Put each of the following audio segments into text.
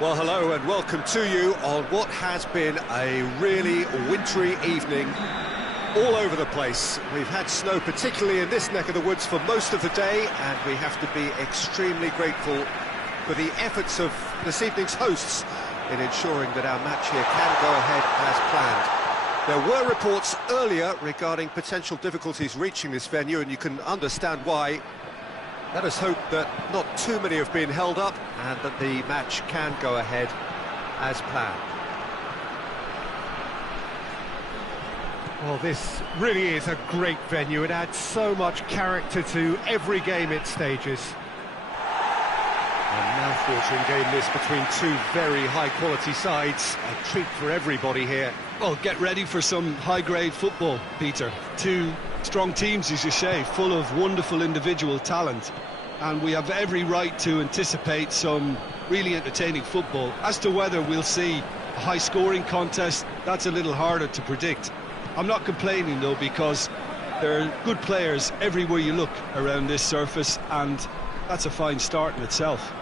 Well, hello and welcome to you on what has been a really wintry evening all over the place. We've had snow, particularly in this neck of the woods, for most of the day, and we have to be extremely grateful for the efforts of this evening's hosts in ensuring that our match here can go ahead as planned. There were reports earlier regarding potential difficulties reaching this venue, and you can understand why. Let us hope that not too many have been held up and that the match can go ahead as planned. Well, this really is a great venue. It adds so much character to every game it stages. A mouth-watering game this between two very high-quality sides. A treat for everybody here. Well, get ready for some high-grade football, Peter. Two strong teams, as you say, full of wonderful individual talent. And we have every right to anticipate some really entertaining football. As to whether we'll see a high-scoring contest, that's a little harder to predict. I'm not complaining, though, because there are good players everywhere you look around this surface, and that's a fine start in itself.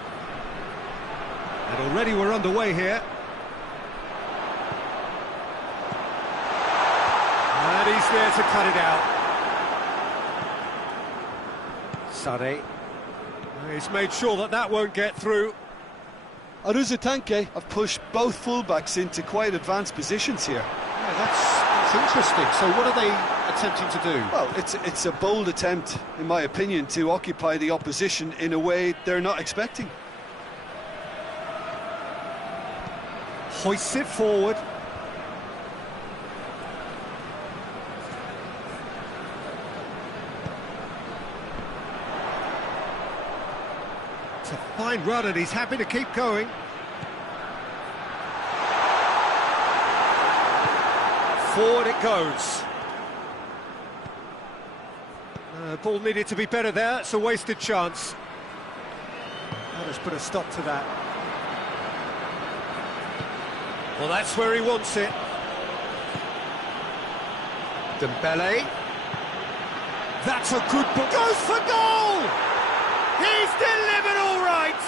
And already we're underway here. And he's there to cut it out. Sade. He's made sure that that won't get through. Aruzatanke have pushed both fullbacks into quite advanced positions here. Yeah, that's interesting. So what are they attempting to do? Well, it's a bold attempt, in my opinion, to occupy the opposition in a way they're not expecting. Hoists it forward. It's a fine run and he's happy to keep going. Forward it goes. Ball needed to be better there. It's a wasted chance. Let us put a stop to that. Well, that's where he wants it. Dembele. That's a good ball. Goes for goal! He's delivered all right!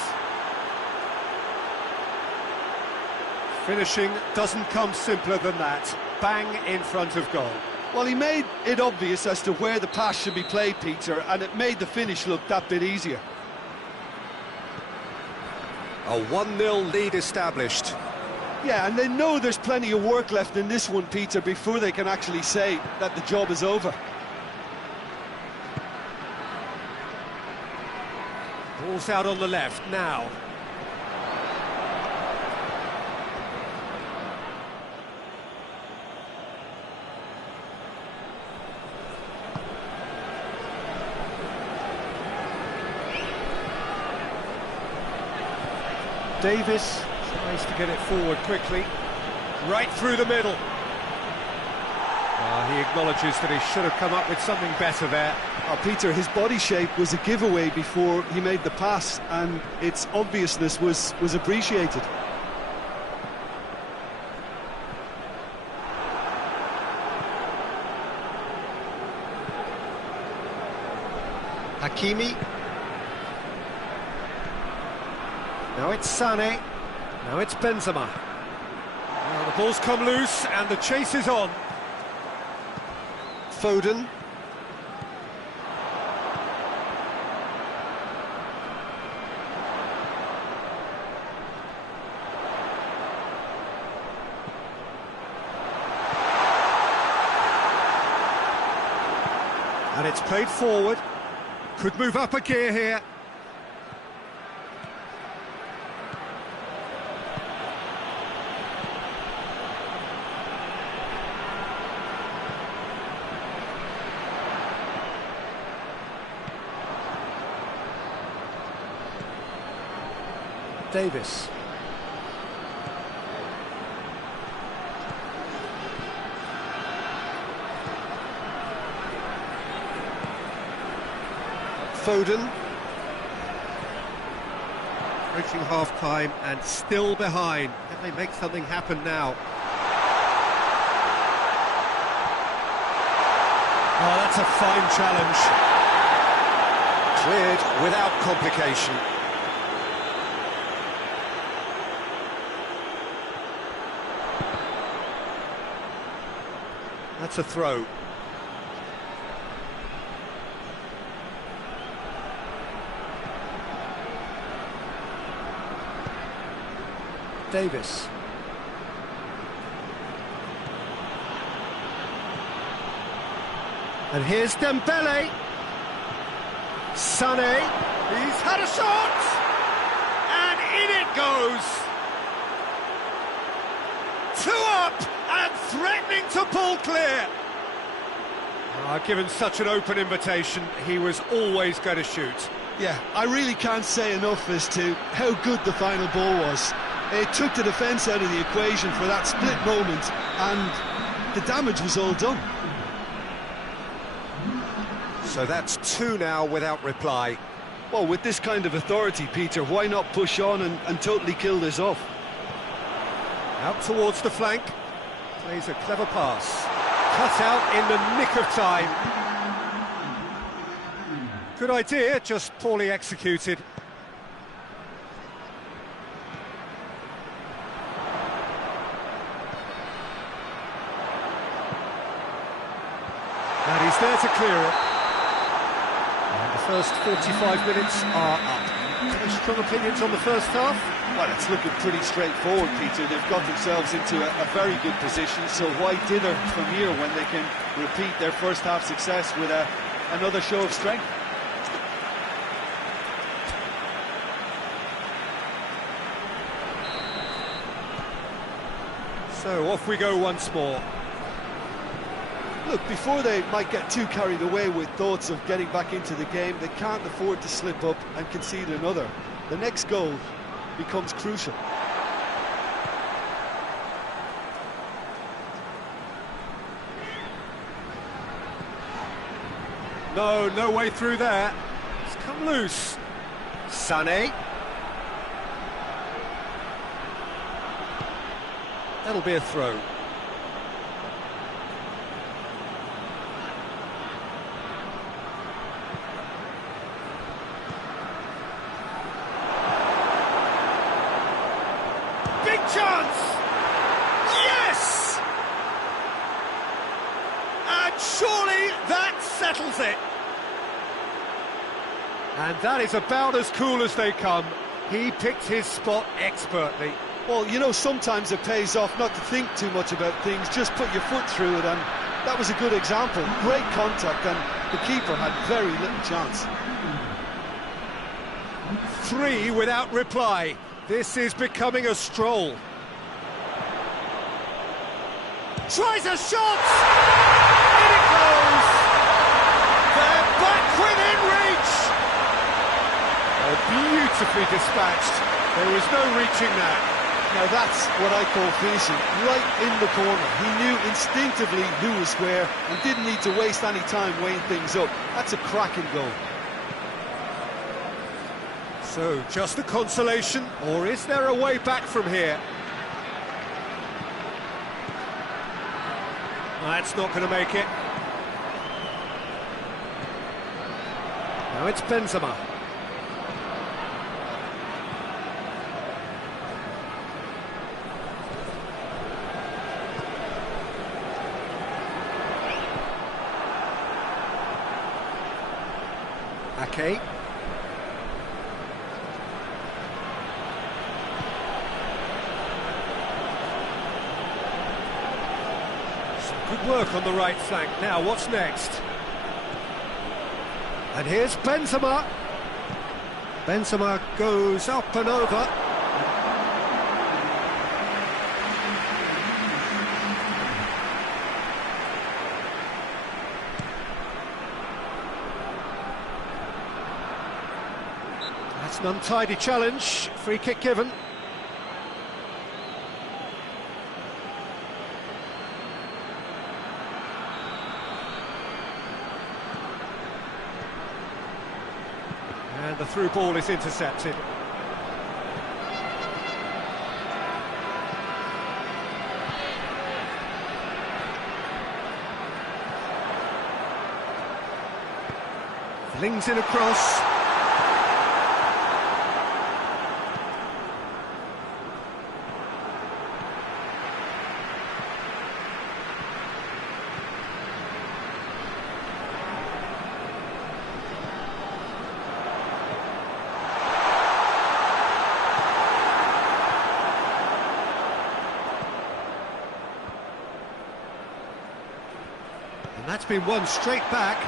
Finishing doesn't come simpler than that. Bang in front of goal. Well, he made it obvious as to where the pass should be played, Peter, and it made the finish look that bit easier. A 1-0 lead established. Yeah, and they know there's plenty of work left in this one, Peter, before they can actually say that the job is over. Ball's out on the left now. Davis tries to get it forward quickly, right through the middle. He acknowledges that he should have come up with something better there. Peter, his body shape was a giveaway before he made the pass, and its obviousness was appreciated. Hakimi. Now it's Sané. Now it's Benzema. Well, the ball's come loose and the chase is on. Foden. And it's played forward. Could move up a gear here. Davis. Foden. Reaching half-time and still behind. Can they make something happen now? Oh, that's a fine challenge. Cleared without complication. That's a throw. Davis. And here's Dembele. Sané. He's had a shot! And in it goes! 2 up and threatening to pull clear. Given such an open invitation, he was always going to shoot. Yeah, I really can't say enough as to how good the final ball was. It took the defence out of the equation for that split moment, and the damage was all done. So that's 2 now without reply. Well, with this kind of authority, Peter, why not push on and totally kill this off? Out towards the flank. Plays a clever pass. Cut out in the nick of time. Good idea, just poorly executed. And he's there to clear it. And the first 45 minutes are up. Any strong opinions on the first half? Well, it's looking pretty straightforward, Peter. They've got themselves into a very good position, so why dither from here when they can repeat their first half success with another show of strength? So off we go once more. Look, before they might get too carried away with thoughts of getting back into the game, they can't afford to slip up and concede another. The next goal becomes crucial. No way through there. It's come loose. Sané. That'll be a throw. Big chance! Yes! And surely that settles it. And that is about as cool as they come. He picked his spot expertly. Well, you know, sometimes it pays off not to think too much about things, just put your foot through it, and that was a good example. Great contact, and the keeper had very little chance. 3 without reply. This is becoming a stroll. Tries a shot! In it goes! They're back within reach! Oh, beautifully dispatched. There was no reaching that. Now that's what I call finishing, right in the corner. He knew instinctively who was where and didn't need to waste any time weighing things up. That's a cracking goal. So, just a consolation, or is there a way back from here? That's not going to make it. Now it's Benzema. Ake. Good work on the right flank. Now, what's next? And here's Benzema. Benzema goes up and over. That's an untidy challenge. Free kick given. And the through ball is intercepted. Flings in across. been won straight back.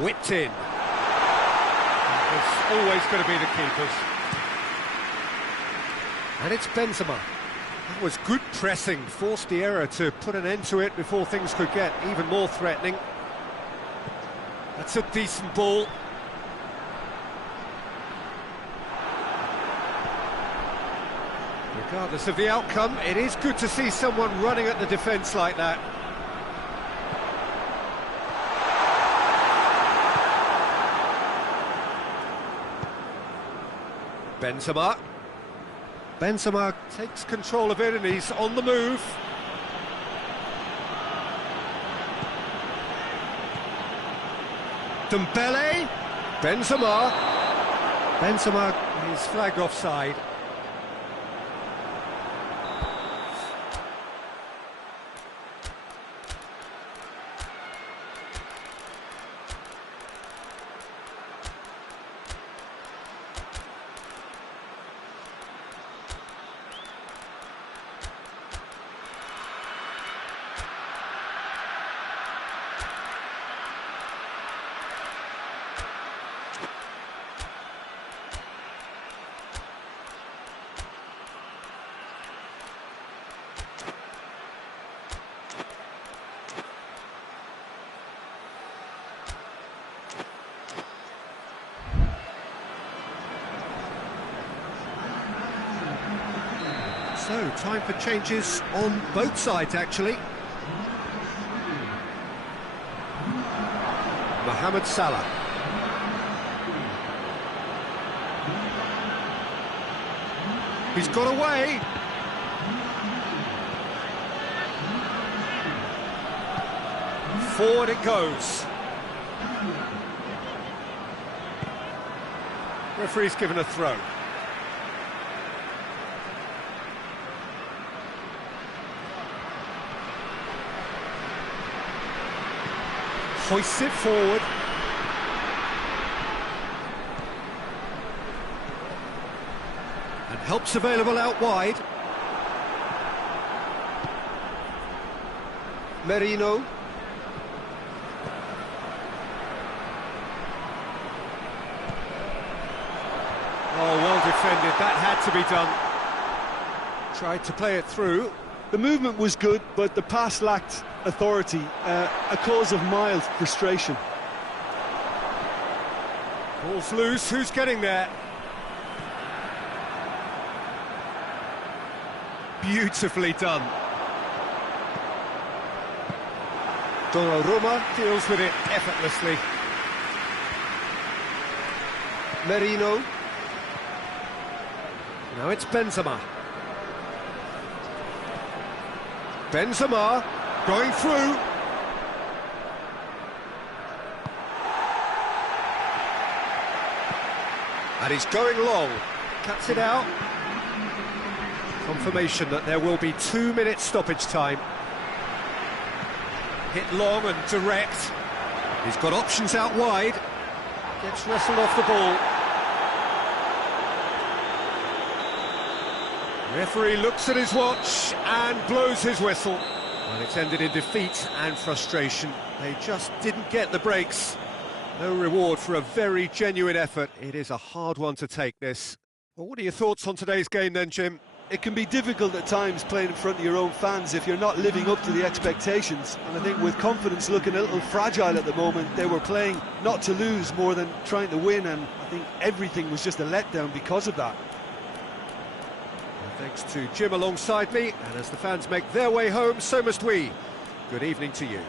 Whipped in. It's always going to be the keepers. And it's Benzema. That was good pressing, forced the error to put an end to it before things could get even more threatening. That's a decent ball. Regardless of the outcome, it is good to see someone running at the defence like that. Benzema takes control of it and he's on the move. Dembele. Benzema is flagged offside. So, time for changes on both sides, actually. Mohamed Salah. He's got away. Forward it goes. Referee's given a throw. Hoists it forward. And help's available out wide. Merino. Oh, well defended. That had to be done. Tried to play it through. The movement was good, but the pass lacked authority, a cause of mild frustration. Ball's loose, who's getting there? Beautifully done. Donnarumma deals with it effortlessly. Merino. Now it's Benzema. Benzema going through. And he's going long. Cuts it out. Confirmation that there will be 2 minutes stoppage time. Hit long and direct. He's got options out wide. Gets wrestled off the ball. Referee looks at his watch and blows his whistle. Well, it's ended in defeat and frustration. They just didn't get the breaks. No reward for a very genuine effort. It is a hard one to take, this. Well, what are your thoughts on today's game then, Jim? It can be difficult at times playing in front of your own fans if you're not living up to the expectations. And I think with confidence looking a little fragile at the moment, they were playing not to lose more than trying to win, and I think everything was just a letdown because of that. Thanks to Jim alongside me, and as the fans make their way home, so must we. Good evening to you.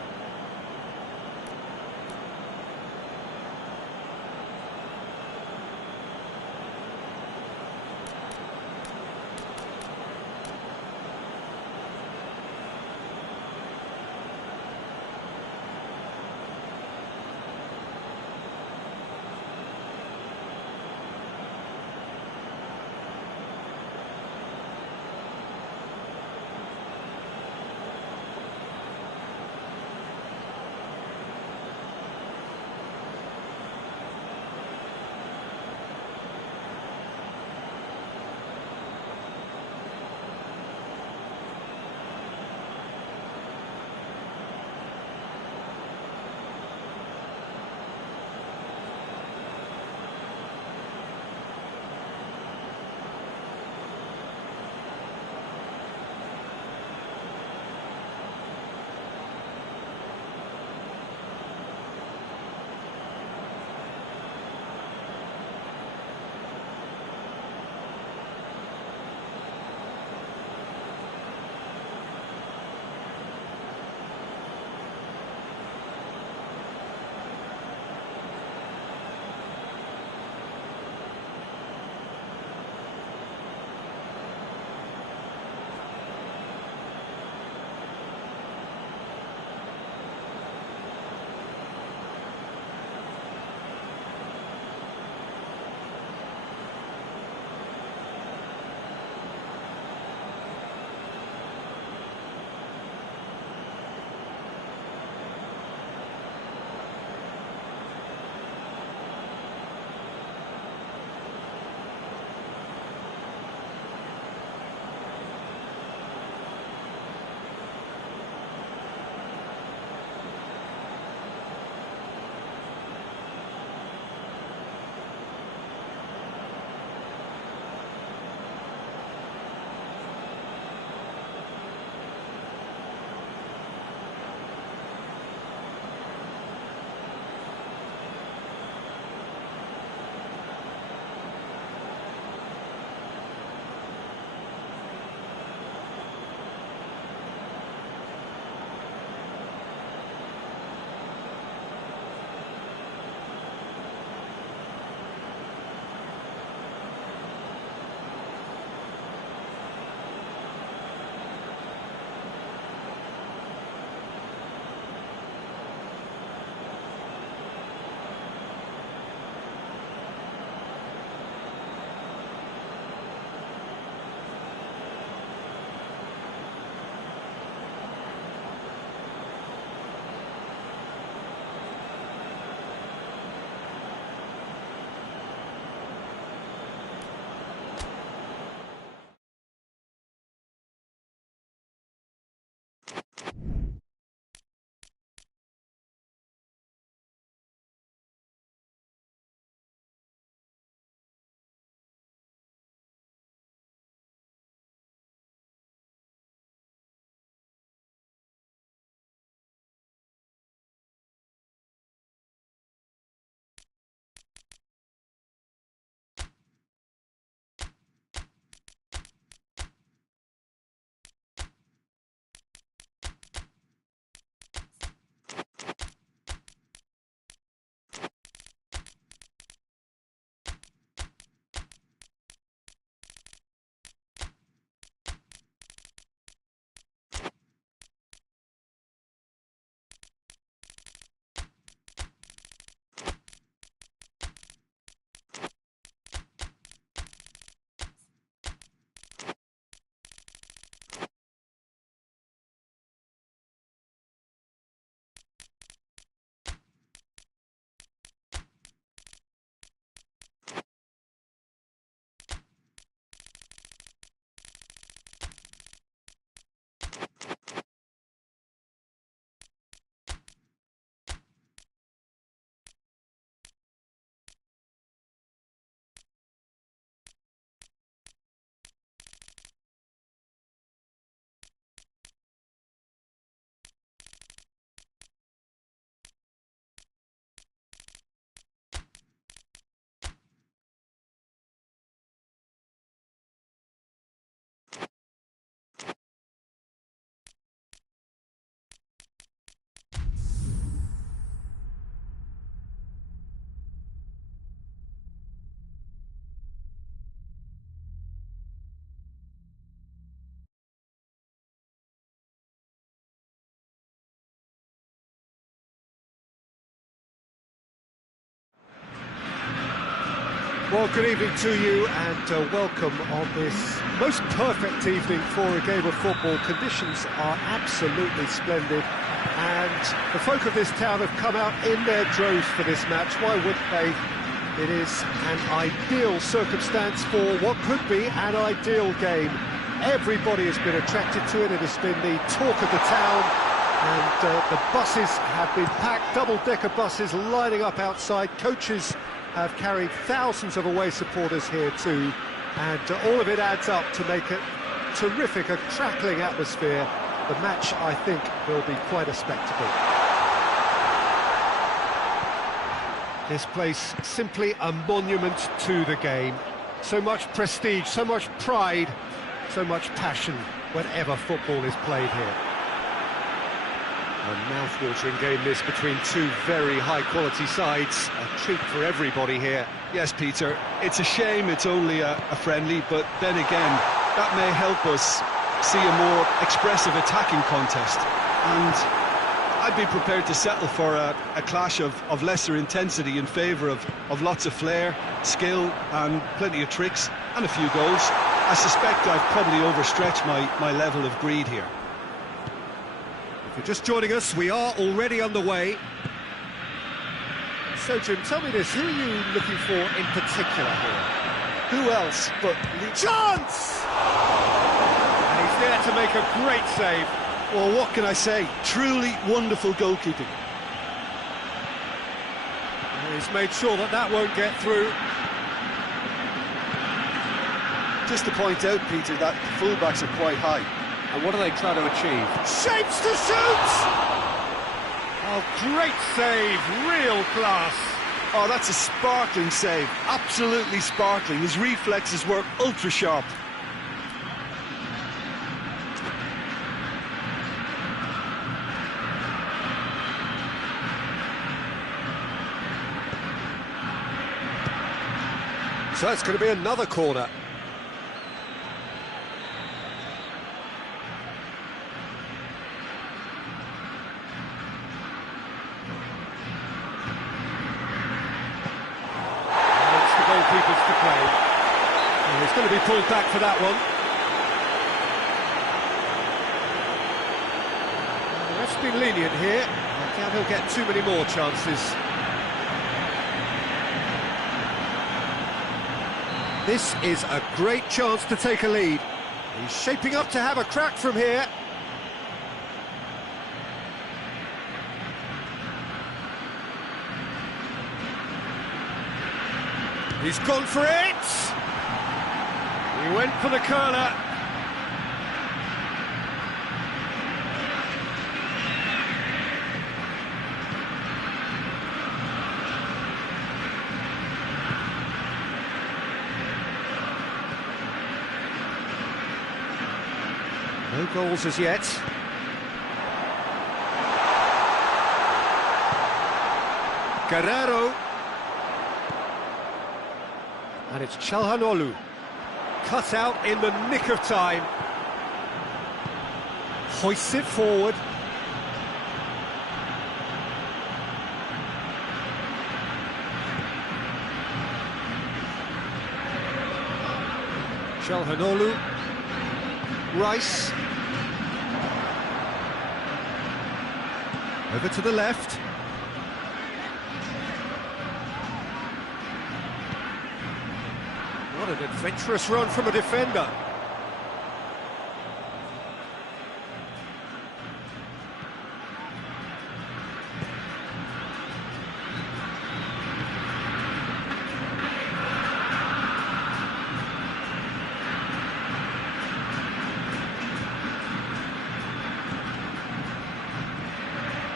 Well, good evening to you and welcome on this most perfect evening for a game of football. Conditions are absolutely splendid and the folk of this town have come out in their droves for this match. Why wouldn't they? It is an ideal circumstance for what could be an ideal game. Everybody has been attracted to it. It has been the talk of the town and the buses have been packed, double-decker buses lining up outside. Coaches have carried thousands of away supporters here too, and all of it adds up to make it terrific, a crackling atmosphere. The match, I think, will be quite a spectacle. This place, simply a monument to the game. So much prestige, so much pride, so much passion whenever football is played here. A mouth-watering game this between two very high-quality sides. A treat for everybody here. Yes, Peter, it's a shame it's only a friendly, but then again, that may help us see a more expressive attacking contest. And I'd be prepared to settle for a clash of lesser intensity in favour of lots of flair, skill, and plenty of tricks, and a few goals. I suspect I've probably overstretched my level of greed here. If you're just joining us, we are already underway. So, Jim, tell me this, who are you looking for in particular here? Who else but Chance! And he's there to make a great save. Well, what can I say? Truly wonderful goalkeeping. And he's made sure that won't get through. Just to point out, Peter, that the fullbacks are quite high. And what are they trying to achieve? Shapes to shoot! Oh, great save, real class. Oh, that's a sparkling save, absolutely sparkling. His reflexes were ultra sharp. So it's going to be another corner. Goalkeepers to play. And he's going to be pulled back for that one. The ref's been lenient here. I doubt he'll get too many more chances. This is a great chance to take a lead. He's shaping up to have a crack from here. He's gone for it! He went for the curler. No goals as yet. Guerrero. And it's Chalhanoglu, cut out in the nick of time. Hoists it forward. Chalhanoglu, Rice. Over to the left. What an adventurous run from a defender.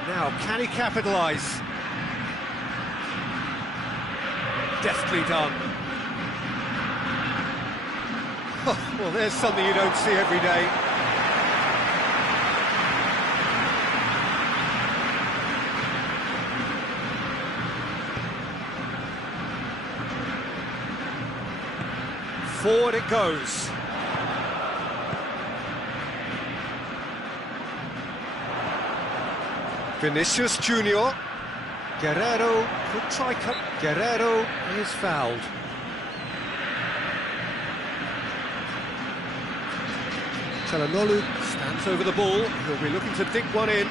Now, can he capitalise? Deftly done. Oh, well, there's something you don't see every day. Forward it goes. Vinicius Junior. Guerrero could try cut. Guerrero is fouled. Çalhanoğlu stands over the ball. He'll be looking to dink one in.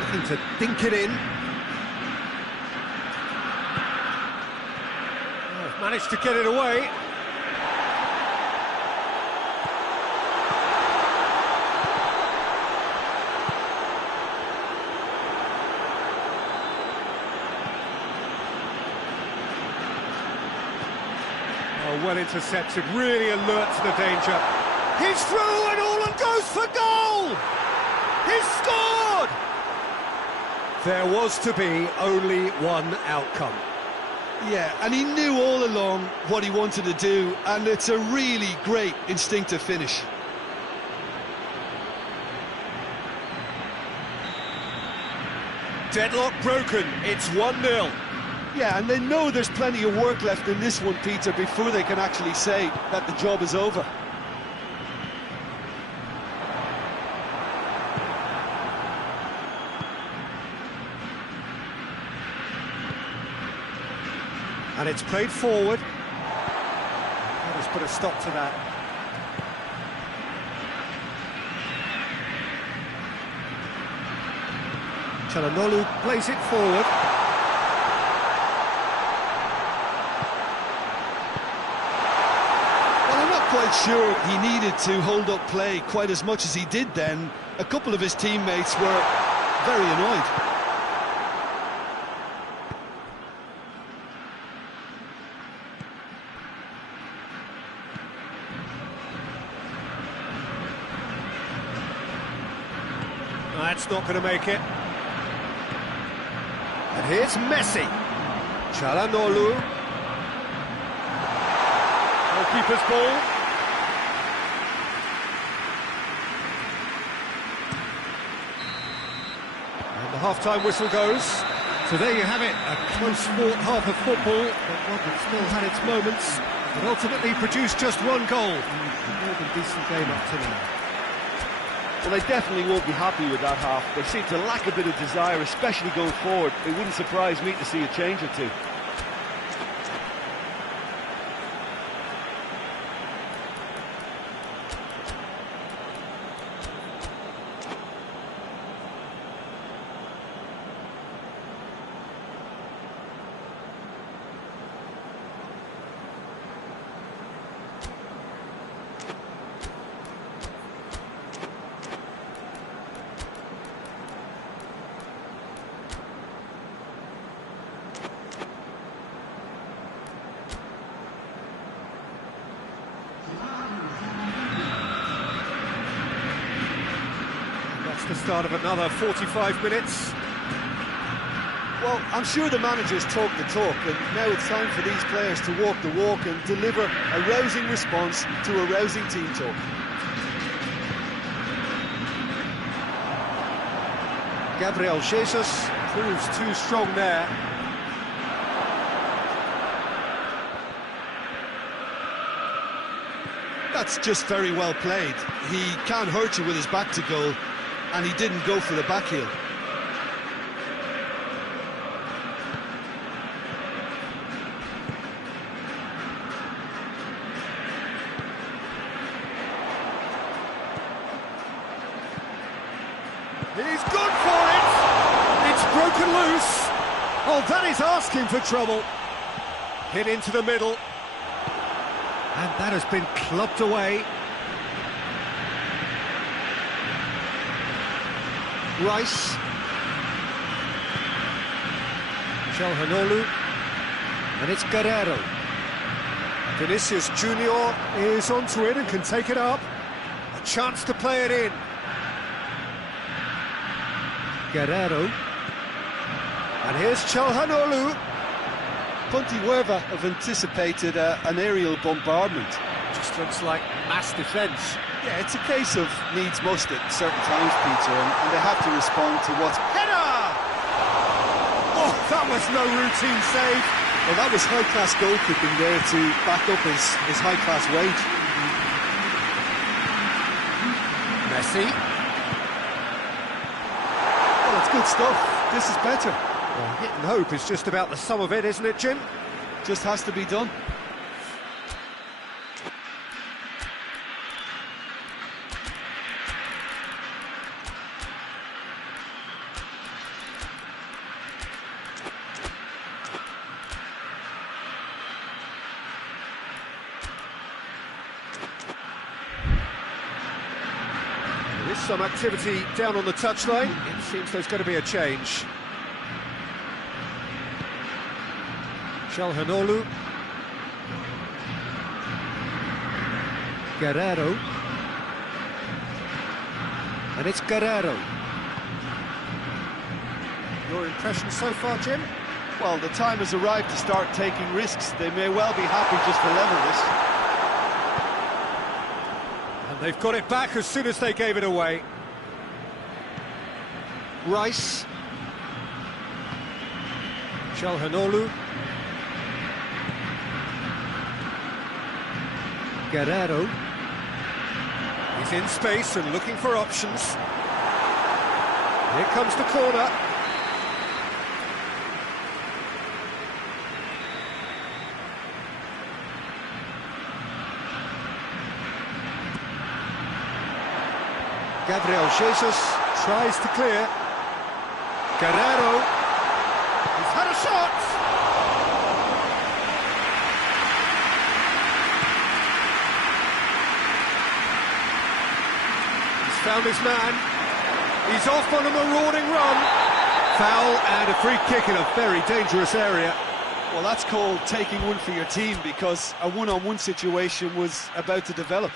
Looking to dink it in. Oh, managed to get it away. Well intercepted, really alert to the danger. He's through and all and goes for goal! He's scored! There was to be only one outcome. Yeah, and he knew all along what he wanted to do, and it's a really great instinctive finish. Deadlock broken, it's 1-0. Yeah, and they know there's plenty of work left in this one, Peter, before they can actually say that the job is over. And it's played forward. That has put a stop to that. Çalhanoğlu plays it forward. Quite sure he needed to hold up play quite as much as he did then. A couple of his teammates were very annoyed. That's not going to make it. And here's Messi. Çalhanoğlu. Goalkeeper's ball. Half-time whistle goes. So there you have it, a close-fought half of football, but one that still had its moments, but ultimately produced just one goal. A more than decent game up to now. Well, they definitely won't be happy with that half. They seem to lack a bit of desire, especially going forward. It wouldn't surprise me to see a change or two. The start of another 45 minutes. Well, I'm sure the managers talk the talk, and now it's time for these players to walk the walk and deliver a rousing response to a rousing team talk. Gabriel Jesus proves too strong there. That's just very well played. He can't hurt you with his back to goal, and he didn't go for the back heel. He's gone for it! It's broken loose! Oh, that is asking for trouble. Hit into the middle. And that has been clubbed away. Rice. Çalhanoğlu. And it's Guerrero. Vinicius Junior is onto it and can take it up. A chance to play it in. Guerrero. And here's Çalhanoğlu. Ponte Huerva have anticipated an aerial bombardment. Just looks like mass defence. Yeah, it's a case of needs must at certain times, Peter, and they have to respond to what's... Header! Oh, that was no routine save. Well, that was high-class goalkeeping there to back up his high-class wage. Messi. Well, it's good stuff. This is better. Well, hit and hope is just about the sum of it, isn't it, Jim? Just has to be done. Some activity down on the touchline. It seems there's going to be a change. Çalhanoğlu. Guerrero. And it's Guerrero. Your impression so far, Jim? Well, the time has arrived to start taking risks. They may well be happy just to level this. And they've got it back as soon as they gave it away. Rice. Çalhanoğlu. Guerrero. He's in space and looking for options. Here comes the corner. Gabriel Jesus tries to clear. Guerrero. He's had a shot. He's found his man. He's off on a marauding run. Foul and a free kick in a very dangerous area. Well, that's called taking one for your team, because a one-on-one situation was about to develop.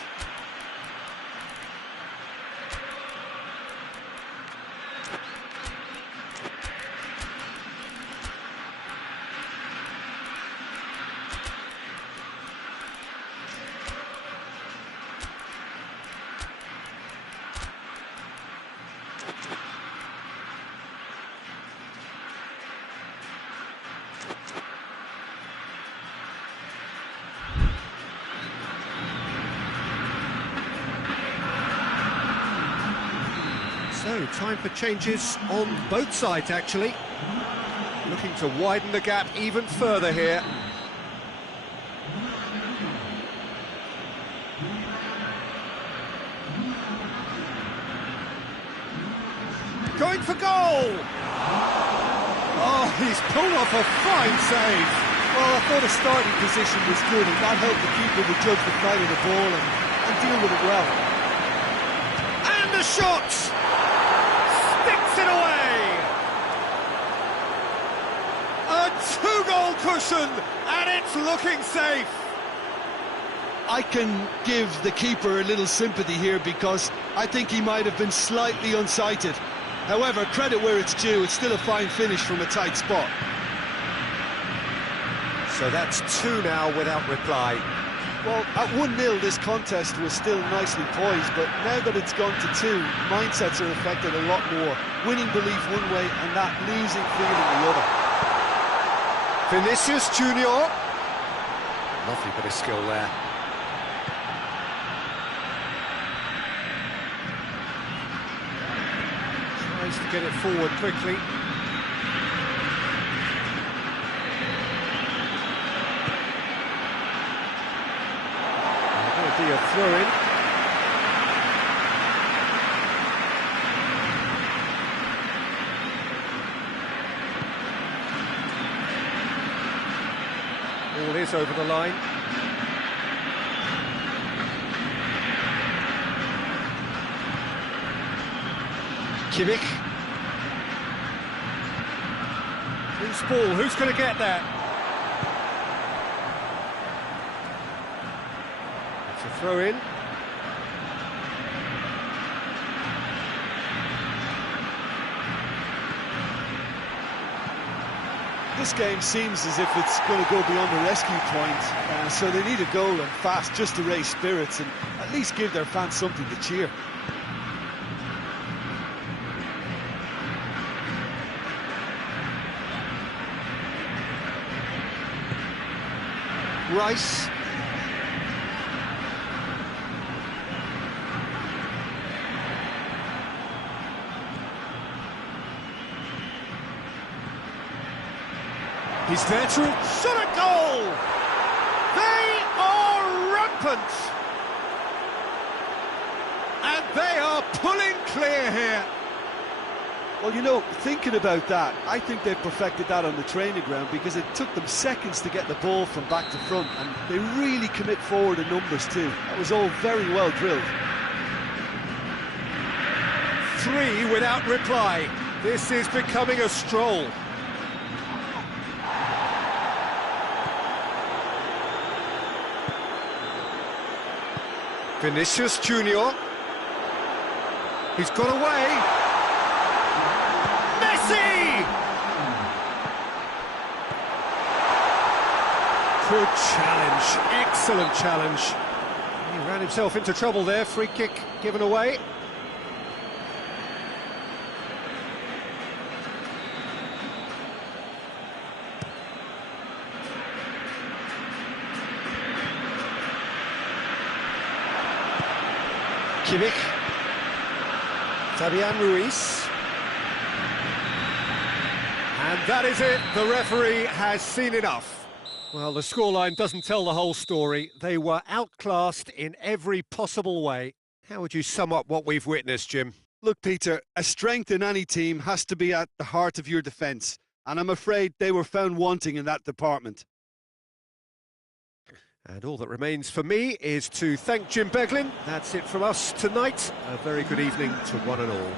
So, time for changes on both sides, actually. Looking to widen the gap even further here. Going for goal! Oh, he's pulled off a fine save. Well, I thought the starting position was good, and that helped the keeper to judge the flight of the ball and deal with it well. And a shot! Sticks it away! A two-goal cushion, and it's looking safe. I can give the keeper a little sympathy here, because I think he might have been slightly unsighted. However, credit where it's due, it's still a fine finish from a tight spot. So that's two now without reply. Well, at 1-0 this contest was still nicely poised, but now that it's gone to two, mindsets are affected a lot more. Winning belief one way and that losing feeling the other. Vinicius Junior. Lovely bit of skill there. Tries to get it forward quickly. Be a throw-in. Ball is over the line. Kimmich. Loose ball, who's going to get that? Throw in. This game seems as if it's going to go beyond the rescue point, so they need a goal and fast just to raise spirits and at least give their fans something to cheer. Rice. He's there to shot a goal! They are rampant! And they are pulling clear here. Well, you know, thinking about that, I think they've perfected that on the training ground, because it took them seconds to get the ball from back to front, and they really commit forward in numbers too. That was all very well drilled. 3 without reply. This is becoming a stroll. Vinicius Junior. He's got away. Messi! Good challenge, excellent challenge. He ran himself into trouble there, free kick given away. Kimmich. Fabian Ruiz. And that is it, the referee has seen enough. Well, the scoreline doesn't tell the whole story. They were outclassed in every possible way. How would you sum up what we've witnessed, Jim? Look, Peter, a strength in any team has to be at the heart of your defence, and I'm afraid they were found wanting in that department. And all that remains for me is to thank Jim Beglin. That's it from us tonight. A very good evening to one and all.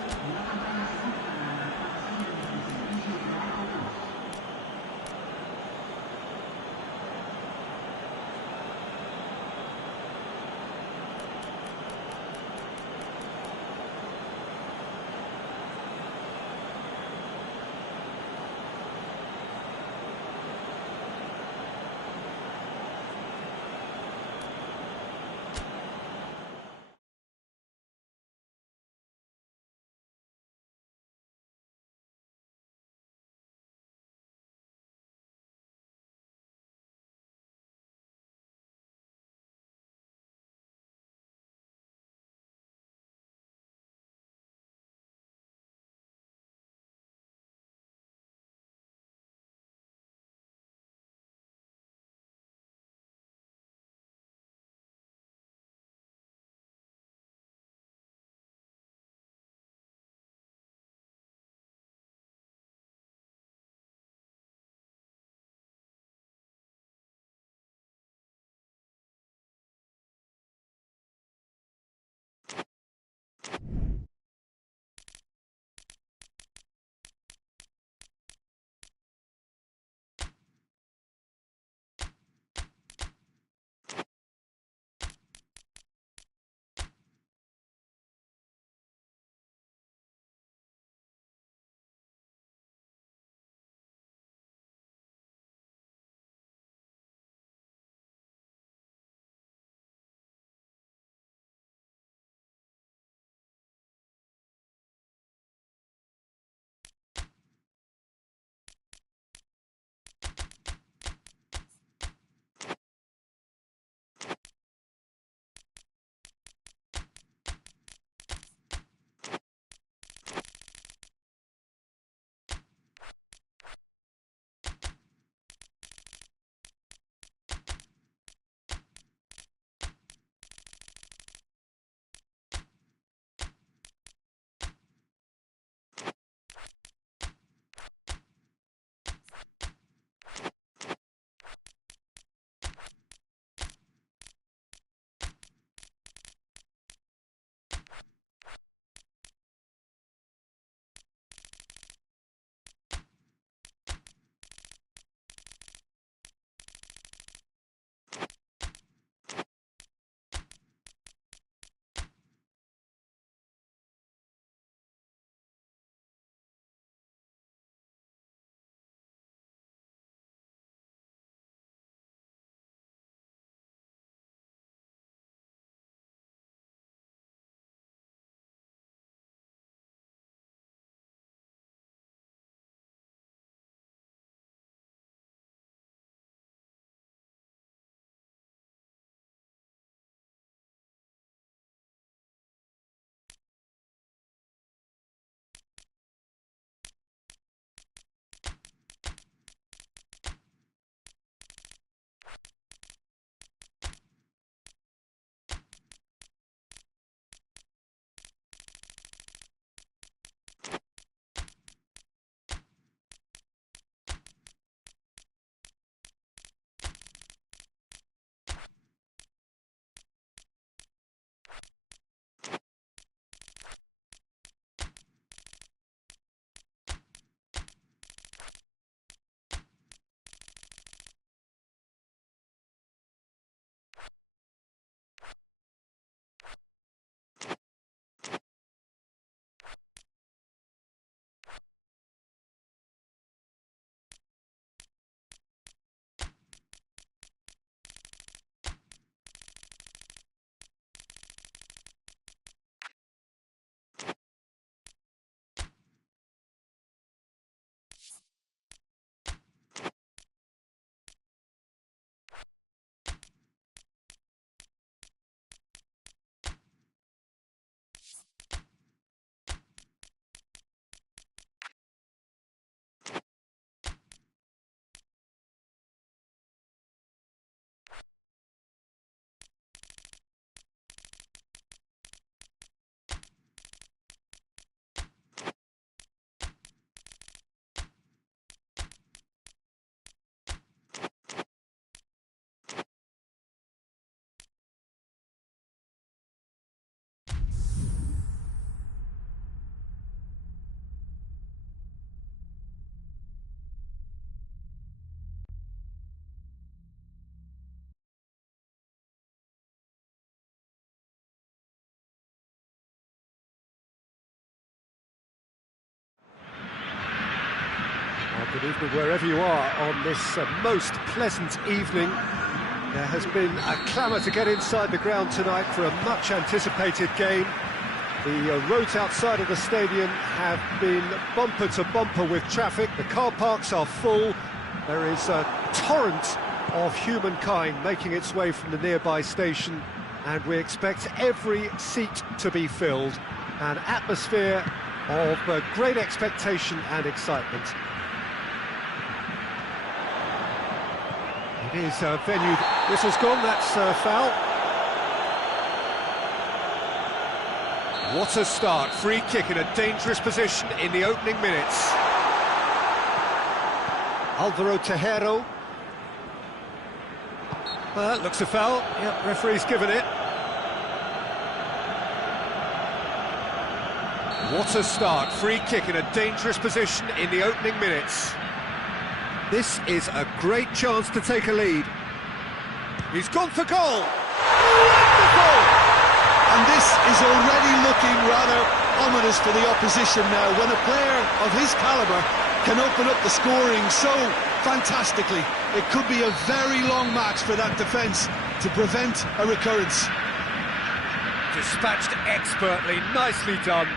Good evening wherever you are on this most pleasant evening. There has been a clamour to get inside the ground tonight for a much-anticipated game. The roads outside of the stadium have been bumper to bumper with traffic. The car parks are full. There is a torrent of humankind making its way from the nearby station, and we expect every seat to be filled. An atmosphere of great expectation and excitement. It is a venue. Whistle's gone, that's foul. What a start. Free kick in a dangerous position in the opening minutes. Alvaro Tejero. Well, that looks a foul. Yep, referee's given it. What a start. Free kick in a dangerous position in the opening minutes. This is a great chance to take a lead. He's gone for goal. Wonderful! And this is already looking rather ominous for the opposition now, when a player of his calibre can open up the scoring so fantastically. It could be a very long match for that defence to prevent a recurrence. Dispatched expertly, nicely done.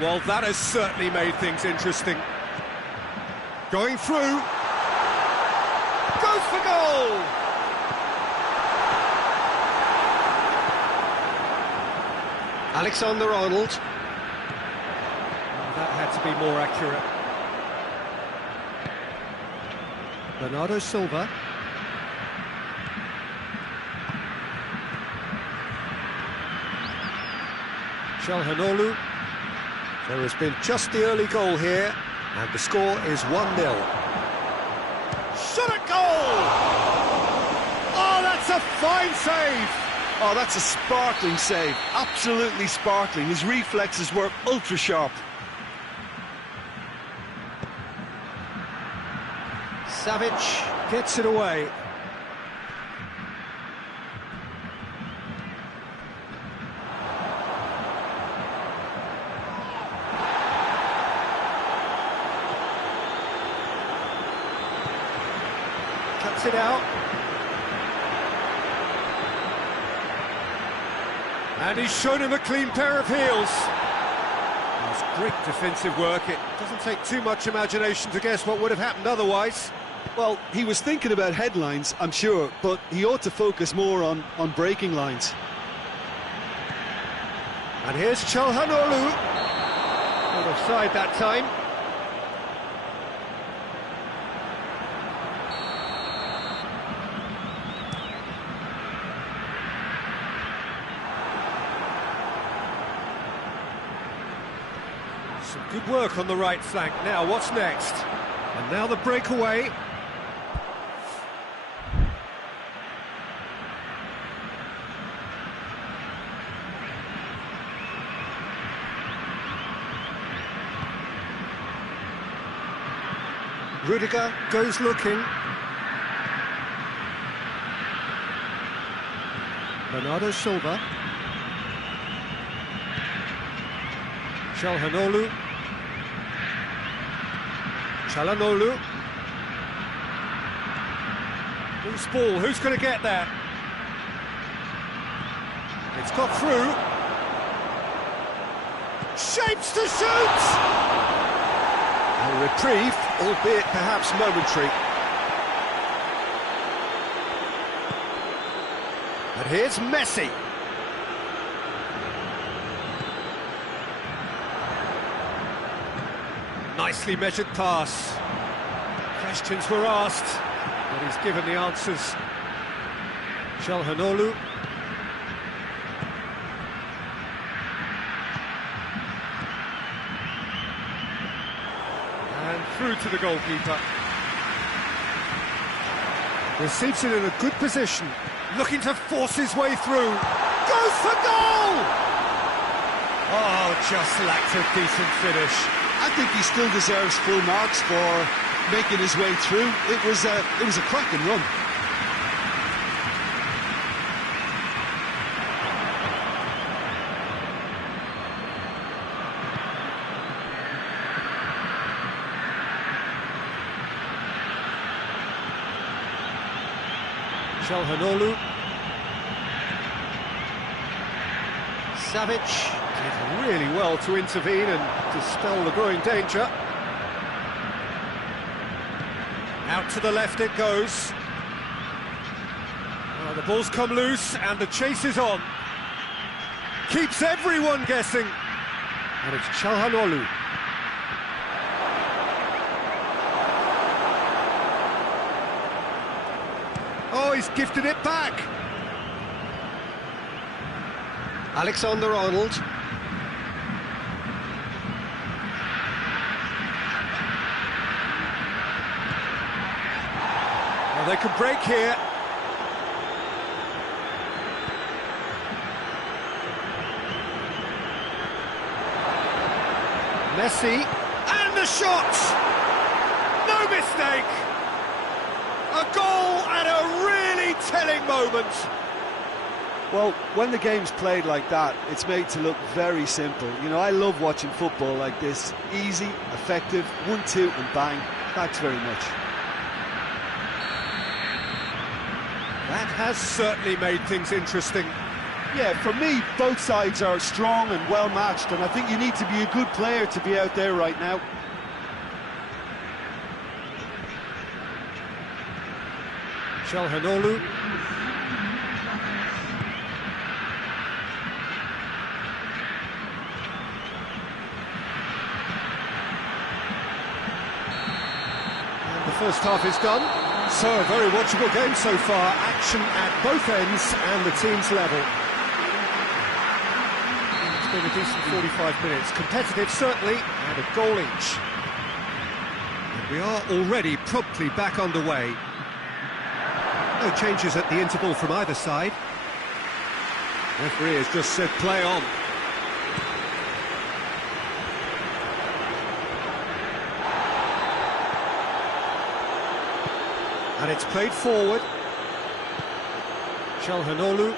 Well, that has certainly made things interesting. Going through. Goes for goal! Alexander-Arnold. That had to be more accurate. Bernardo Silva. Calhanoglu. There has been just the early goal here, and the score is 1-0. Shot at goal! Oh, that's a fine save! Oh, that's a sparkling save. Absolutely sparkling. His reflexes were ultra-sharp. Savic gets it away. Cuts it out. And he's shown him a clean pair of heels. That's great defensive work. It doesn't take too much imagination to guess what would have happened otherwise. Well, he was thinking about headlines, I'm sure, but he ought to focus more on breaking lines. And here's Calhanoglu. Not offside that time. Some good work on the right flank. Now, what's next? And now the breakaway. Rudiger goes looking. Bernardo Silva. Calhanoglu. Calhanoglu. Loose ball, who's going to get that? It's got through. Shapes to shoot! A reprieve, albeit perhaps momentary. And here's Messi. Nicely measured pass. Questions were asked, but he's given the answers. Calhanoglu. And through to the goalkeeper. Receives it in a good position. Looking to force his way through. Goes for goal! Oh, just lacked a decent finish. I think he still deserves full marks for making his way through. It was a cracking run. Çalhanoğlu. Savic did really well to intervene and dispel the growing danger. Out to the left it goes. The ball's come loose and the chase is on. Keeps everyone guessing. And it's Çalhanoğlu. Oh, he's gifted it back. Alexander-Arnold. Well, they can break here. Messi, and the shot! No mistake! A goal at a really telling moment. Well, when the game's played like that, it's made to look very simple. You know, I love watching football like this. Easy, effective, 1-2 and bang. Thanks very much. That has certainly made things interesting. Yeah, for me, both sides are strong and well-matched, and I think you need to be a good player to be out there right now. Çalhanoğlu. And the first half is done. So, a very watchable game so far. Action at both ends and the team's level. It's been a decent 45 minutes. Competitive, certainly, and a goal each. And we are already promptly back underway. No changes at the interval from either side. Referee has just said play on. And it's played forward. Çalhanoğlu.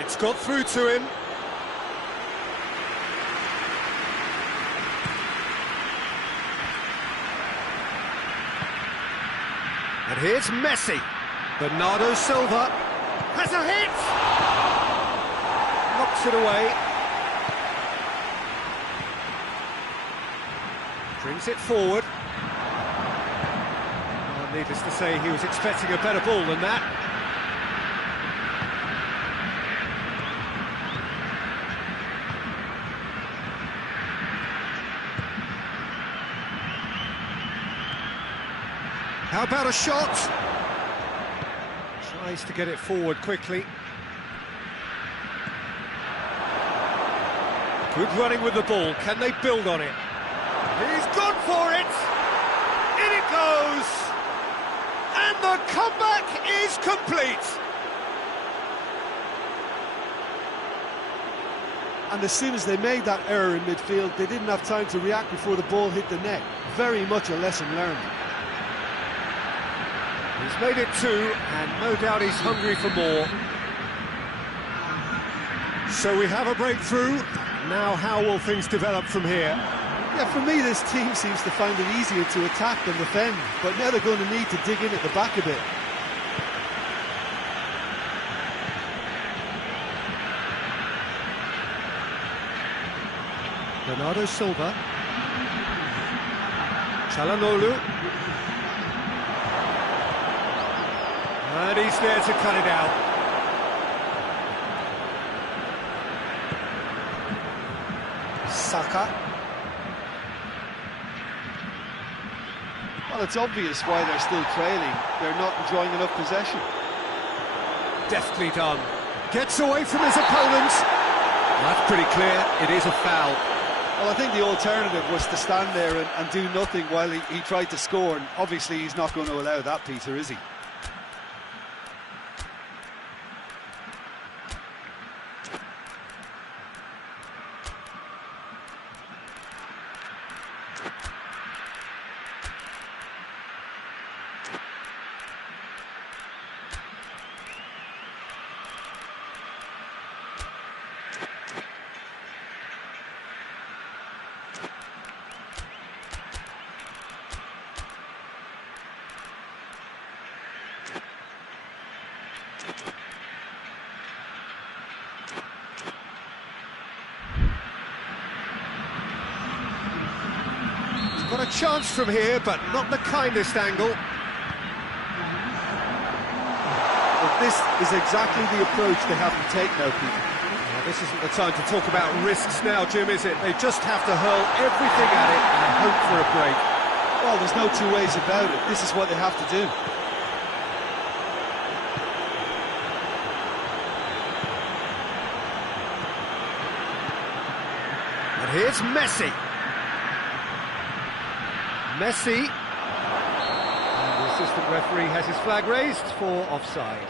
It's got through to him. And here's Messi. Bernardo Silva has a hit! Knocks it away. Brings it forward. Well, needless to say, he was expecting a better ball than that. How about a shot? Tries to get it forward quickly. Good running with the ball. Can they build on it? He's gone for it! In it goes! And the comeback is complete! And as soon as they made that error in midfield, they didn't have time to react before the ball hit the net. Very much a lesson learned. He's made it 2, and no doubt he's hungry for more. So we have a breakthrough. Now how will things develop from here? Yeah, for me this team seems to find it easier to attack than defend, but now they're going to need to dig in at the back a bit. Bernardo Silva. Çalhanoğlu. And he's there to cut it out. Saka. Well, it's obvious why they're still trailing. They're not enjoying enough possession. Deftly done. Gets away from his opponent. That's pretty clear. It is a foul. Well, I think the alternative was to stand there and do nothing while he tried to score. And obviously he's not going to allow that, Peter, is he? A chance from here, but not the kindest angle. Well, this is exactly the approach they have to take now, Peter. Well, this isn't the time to talk about risks now, Jim, is it? They just have to hurl everything at it and hope for a break. Well, there's no two ways about it. This is what they have to do. And here's Messi. Messi. And the assistant referee has his flag raised for offside.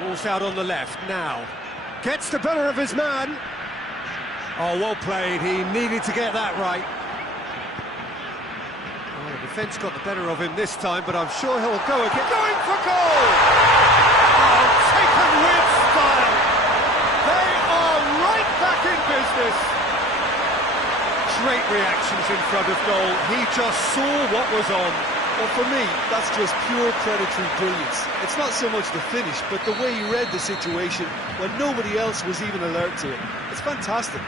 Ball's out on the left now. Gets the better of his man. Oh, well played. He needed to get that right. Well, the defence got the better of him this time, but I'm sure he'll go again. Going for goal! Oh, taken with style. They are right back in business. Great reactions in front of goal. He just saw what was on. Well, for me, that's just pure predatory brilliance. It's not so much the finish, but the way he read the situation when nobody else was even alert to it. It's fantastic.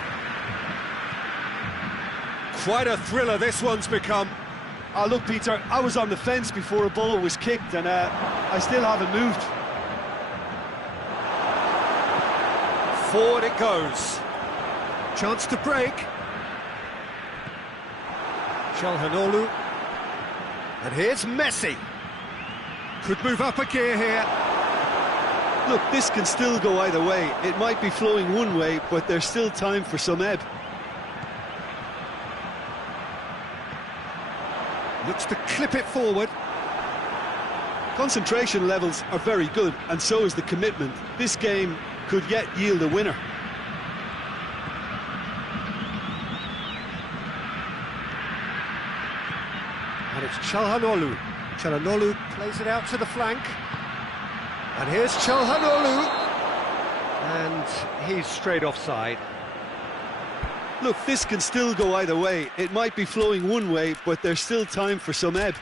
Quite a thriller this one's become. Oh, look, Peter, I was on the fence before a ball was kicked, and I still haven't moved. Forward it goes. Chance to break. Çalhanoğlu. And here's Messi. Could move up a gear here. Look, this can still go either way. It might be flowing one way, but there's still time for some ebb. Looks to clip it forward. Concentration levels are very good, and so is the commitment. This game could yet yield a winner. And it's Çalhanoğlu. Çalhanoğlu plays it out to the flank. And here's Çalhanoğlu. And he's straight offside. Look, this can still go either way. It might be flowing one way, but there's still time for some ebb.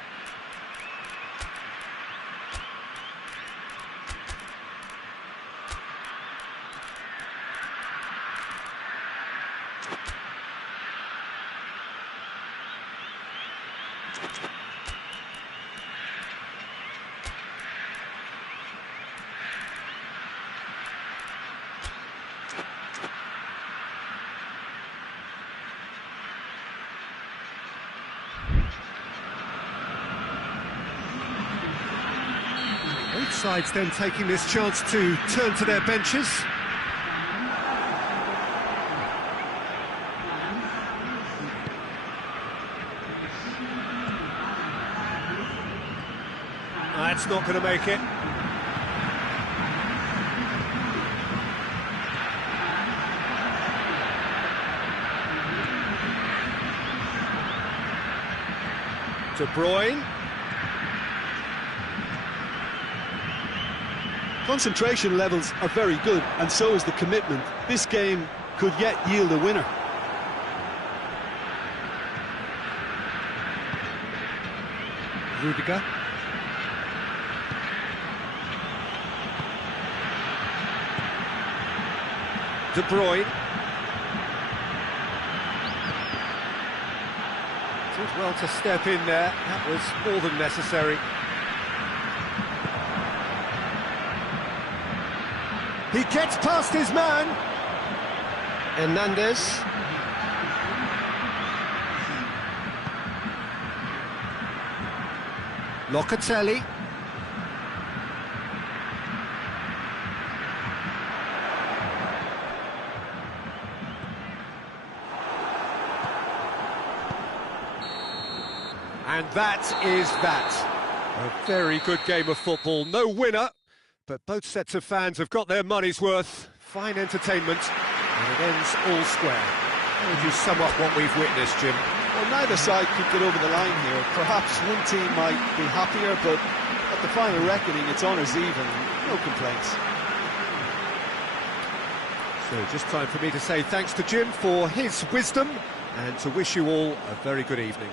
Both sides then taking this chance to turn to their benches. That's not going to make it. De Bruyne. Concentration levels are very good, and so is the commitment. This game could yet yield a winner. Rudiger. De Bruyne. Did well to step in there. That was more than necessary. He gets past his man. Hernandez. Locatelli. And that is that. A very good game of football. No winner, but both sets of fans have got their money's worth. Fine entertainment, and it ends all square. How would you sum up what we've witnessed, Jim? Well, neither side could get over the line here. Perhaps one team might be happier, but at the final reckoning, it's honours even. No complaints. So just time for me to say thanks to Jim for his wisdom, and to wish you all a very good evening.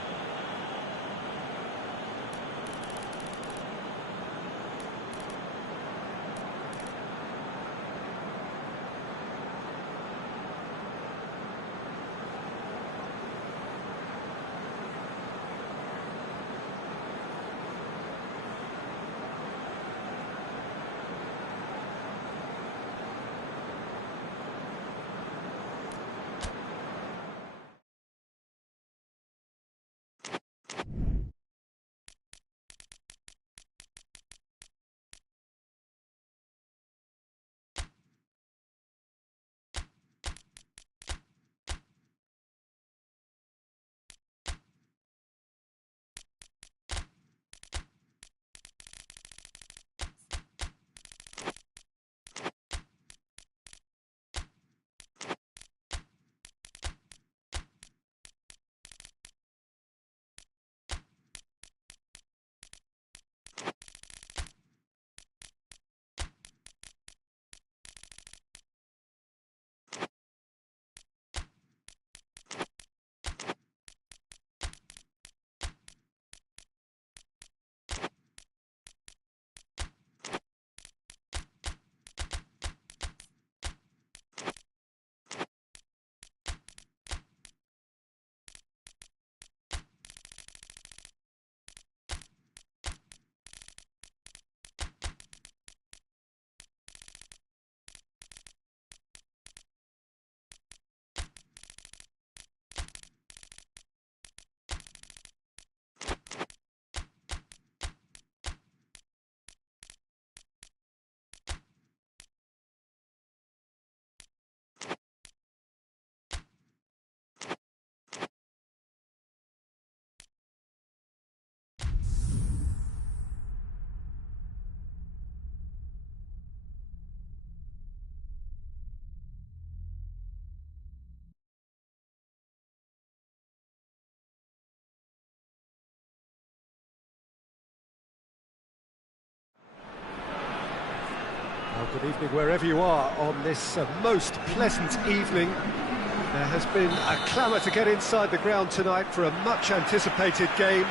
Good evening wherever you are on this most pleasant evening. There has been a clamour to get inside the ground tonight for a much anticipated game.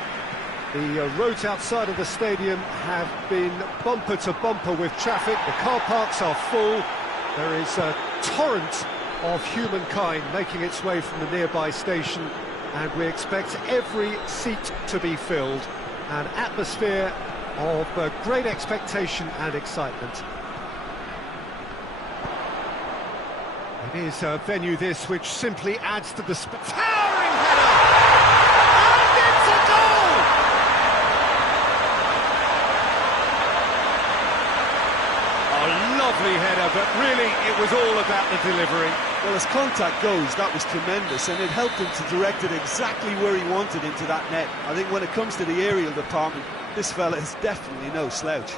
The roads outside of the stadium have been bumper to bumper with traffic. The car parks are full. There is a torrent of humankind making its way from the nearby station, and we expect every seat to be filled. An atmosphere of great expectation and excitement. It is a venue this which simply adds to the towering header! And it's a goal! A lovely header, but really it was all about the delivery. Well, as contact goes, that was tremendous, and it helped him to direct it exactly where he wanted into that net. I think when it comes to the aerial department, this fella is definitely no slouch.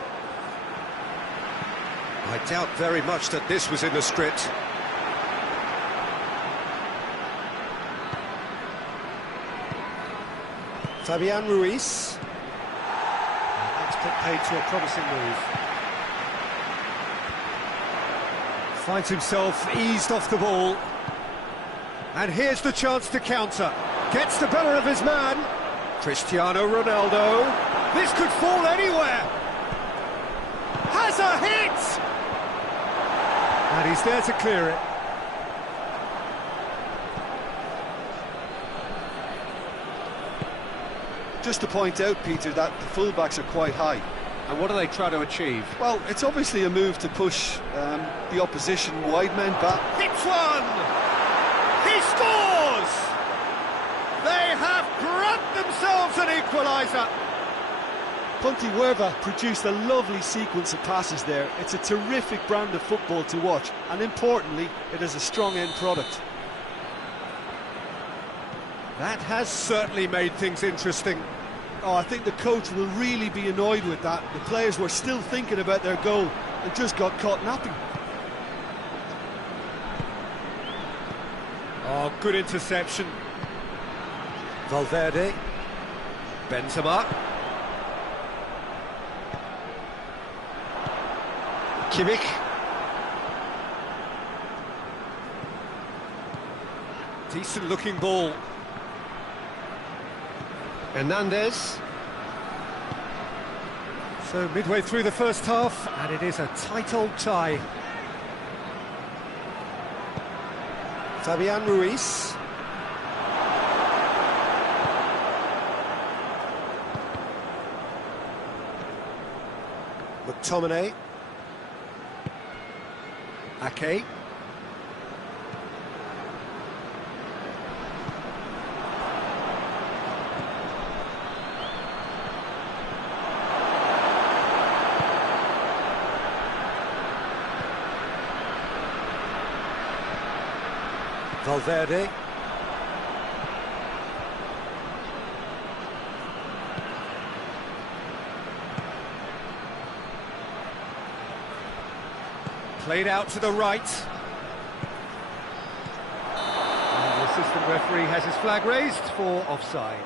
I doubt very much that this was in the script. Fabian Ruiz. That's put paid to a promising move. Finds himself eased off the ball. And here's the chance to counter. Gets the better of his man. Cristiano Ronaldo. This could fall anywhere. Has a hit! And he's there to clear it. Just to point out, Peter, that the fullbacks are quite high. And what do they try to achieve? Well, it's obviously a move to push the opposition wide men back. Hits one! He scores! They have grabbed themselves an equaliser. Pontevedra produced a lovely sequence of passes there. It's a terrific brand of football to watch, and importantly, it is a strong end product. That has certainly made things interesting. Oh, I think the coach will really be annoyed with that. The players were still thinking about their goal and just got caught napping. Oh, good interception. Valverde. Benzema. Kimmich. Decent looking ball. Hernandez. So midway through the first half, and it is a tight old tie. Fabian Ruiz. McTominay. Ake. Valverde. Played out to the right. And the assistant referee has his flag raised for offside.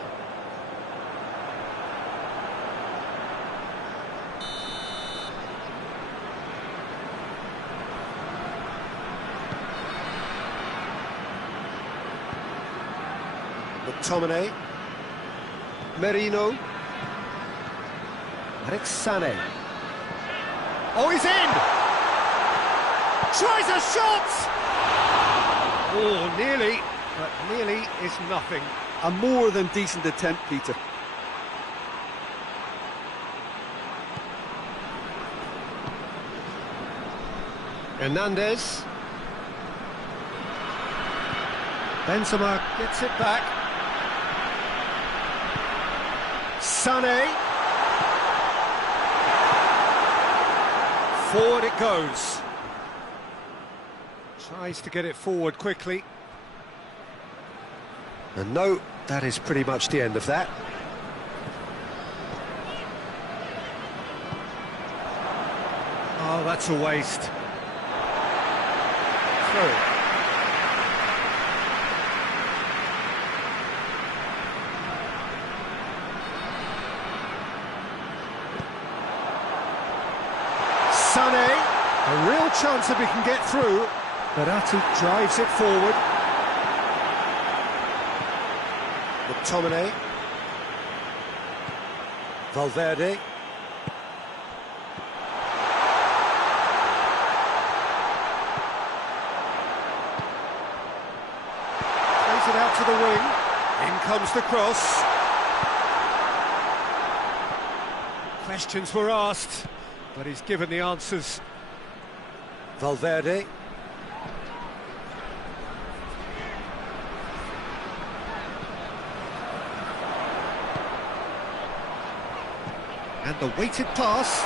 McTominay. Merino. Alex Sané. Oh, he's in! Tries a shot! Oh, nearly, but nearly is nothing. A more than decent attempt, Peter. Hernandez. Benzema gets it back. Sané. Forward it goes. Tries to get it forward quickly. And no, that is pretty much the end of that. Oh, that's a waste. Through. Sané, A real chance if he can get through, but Atu drives it forward. McTominay. Valverde. Plays it out to the wing. In comes the cross. Questions were asked, but he's given the answers. Valverde. And the weighted pass.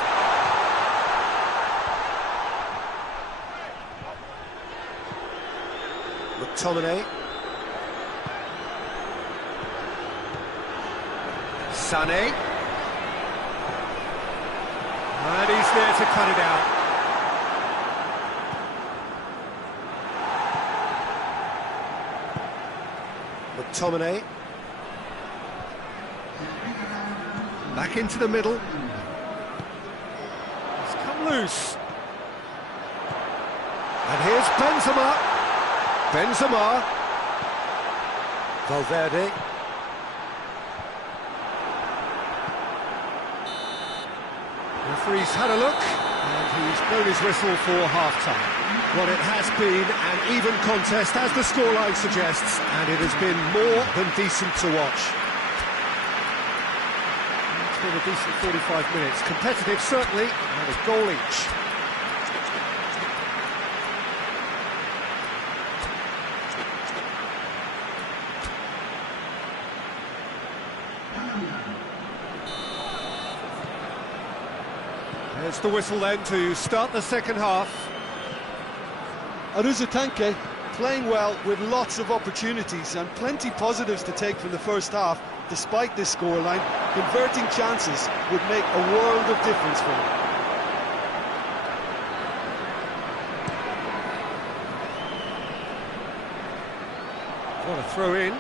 McTominay. Sané. And he's there to cut it out. McTominay. Back into the middle. It's come loose. And here's Benzema. Benzema. Valverde. Referee's had a look, and he's blown his whistle for half-time. Well, it has been an even contest, as the scoreline suggests, and it has been more than decent to watch. It's been a decent 45 minutes. Competitive, certainly, and a goal each. There's the whistle then to start the second half. Tanke playing well with lots of opportunities and plenty positives to take from the first half. Despite this scoreline, converting chances would make a world of difference for him. What a throw in.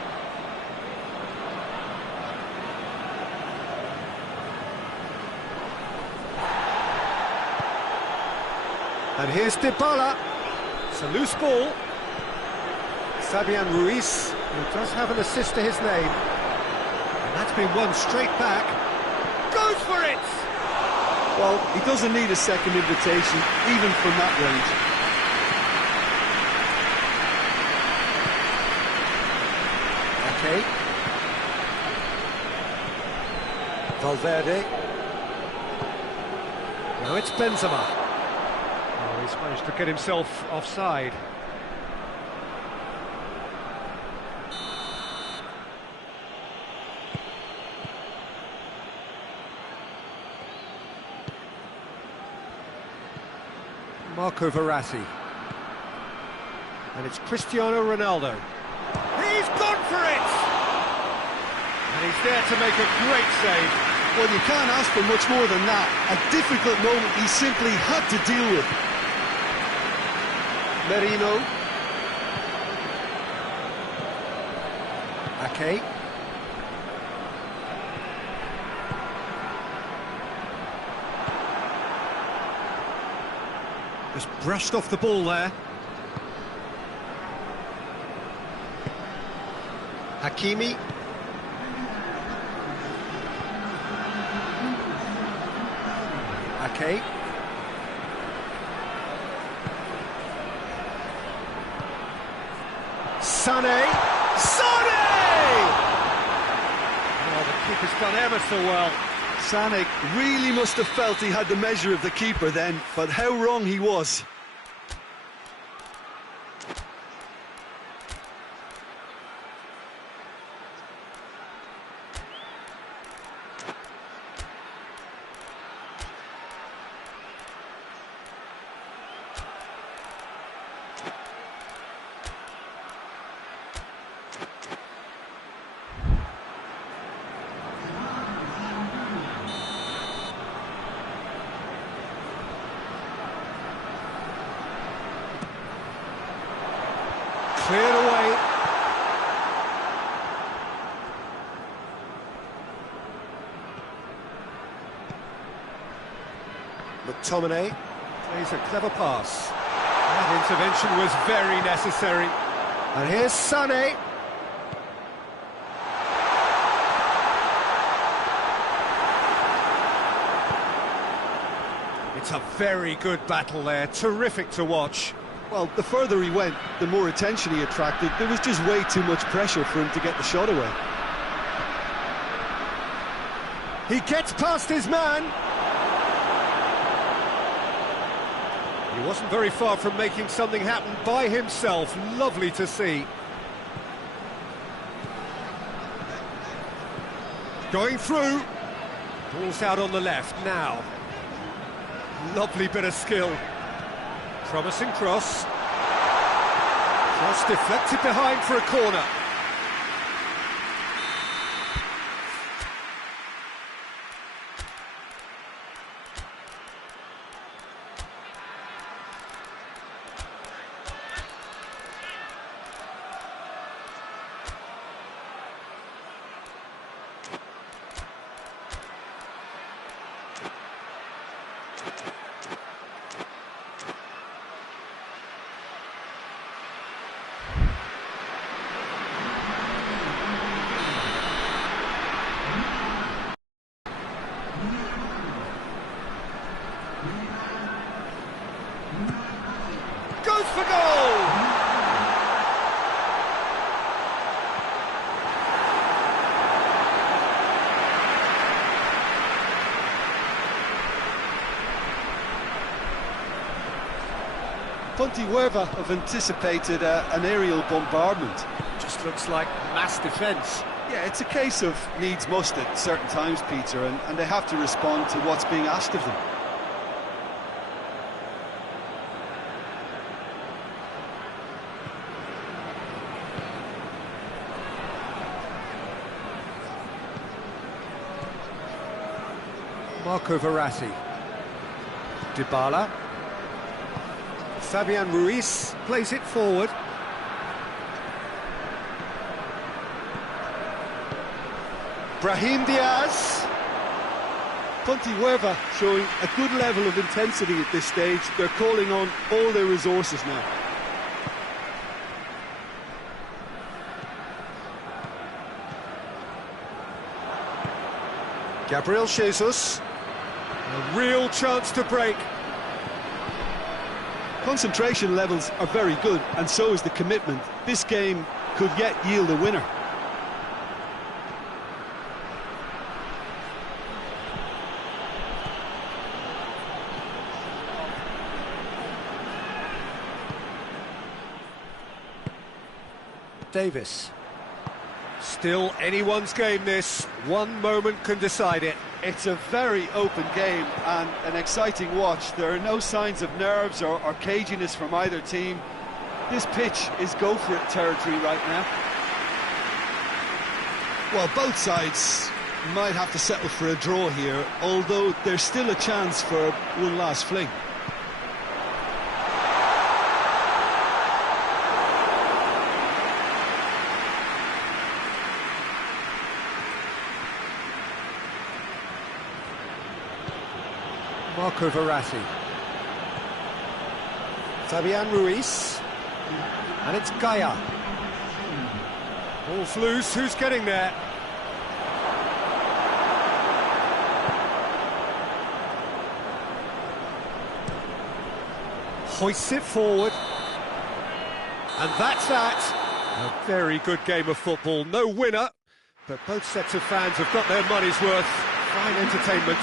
And here's Dybala. It's a loose ball. Fabian Ruiz, who does have an assist to his name. And that's been won straight back. Goes for it! Well, he doesn't need a second invitation, even from that range. Okay. Valverde. Now it's Benzema. Oh, he's managed to get himself offside. Marco Verratti. And it's Cristiano Ronaldo. He's gone for it! And he's there to make a great save. Well, you can't ask for much more than that. A difficult moment he simply had to deal with. Merino. Ake. Just brushed off the ball there. Hakimi. Ake. Sané! Sané! Oh, the keeper's done ever so well. Sané really must have felt he had the measure of the keeper then, but how wrong he was. Cleared away. McTominay. Plays a clever pass. That intervention was very necessary. And here's Sané. It's a very good battle there, terrific to watch. Well, the further he went, the more attention he attracted. There was just way too much pressure for him to get the shot away. He gets past his man. He wasn't very far from making something happen by himself. Lovely to see. Going through. Ball's out on the left now. Lovely bit of skill. Promising cross. Cross deflected behind for a corner. Goes for goal! Pontevedra have anticipated an aerial bombardment. Just looks like mass defence. Yeah, it's a case of needs must at certain times, Peter, and they have to respond to what's being asked of them. Marco Verratti. Dybala. Fabian Ruiz plays it forward. Brahim Diaz. Pontevedra showing a good level of intensity at this stage. They're calling on all their resources now. Gabriel Jesus. A real chance to break. Concentration levels are very good, and so is the commitment. This game could yet yield a winner. Davis. Still anyone's game this. One moment can decide it. It's a very open game and an exciting watch. There are no signs of nerves or caginess from either team. This pitch is go-for-it territory right now. Well, both sides might have to settle for a draw here, although there's still a chance for one last fling. Marco Verratti. Fabian Ruiz. And it's Gaia. Ball's loose, who's getting there? Hoists it forward. And that's that. A very good game of football. No winner, but both sets of fans have got their money's worth. Fine entertainment.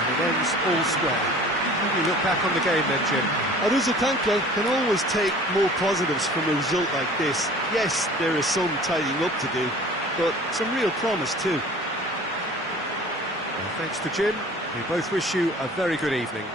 And it ends all square. How do you look back on the game then, Jim? Aruzatanka can always take more positives from a result like this. Yes, there is some tidying up to do, but some real promise too. Well, thanks to Jim. We both wish you a very good evening.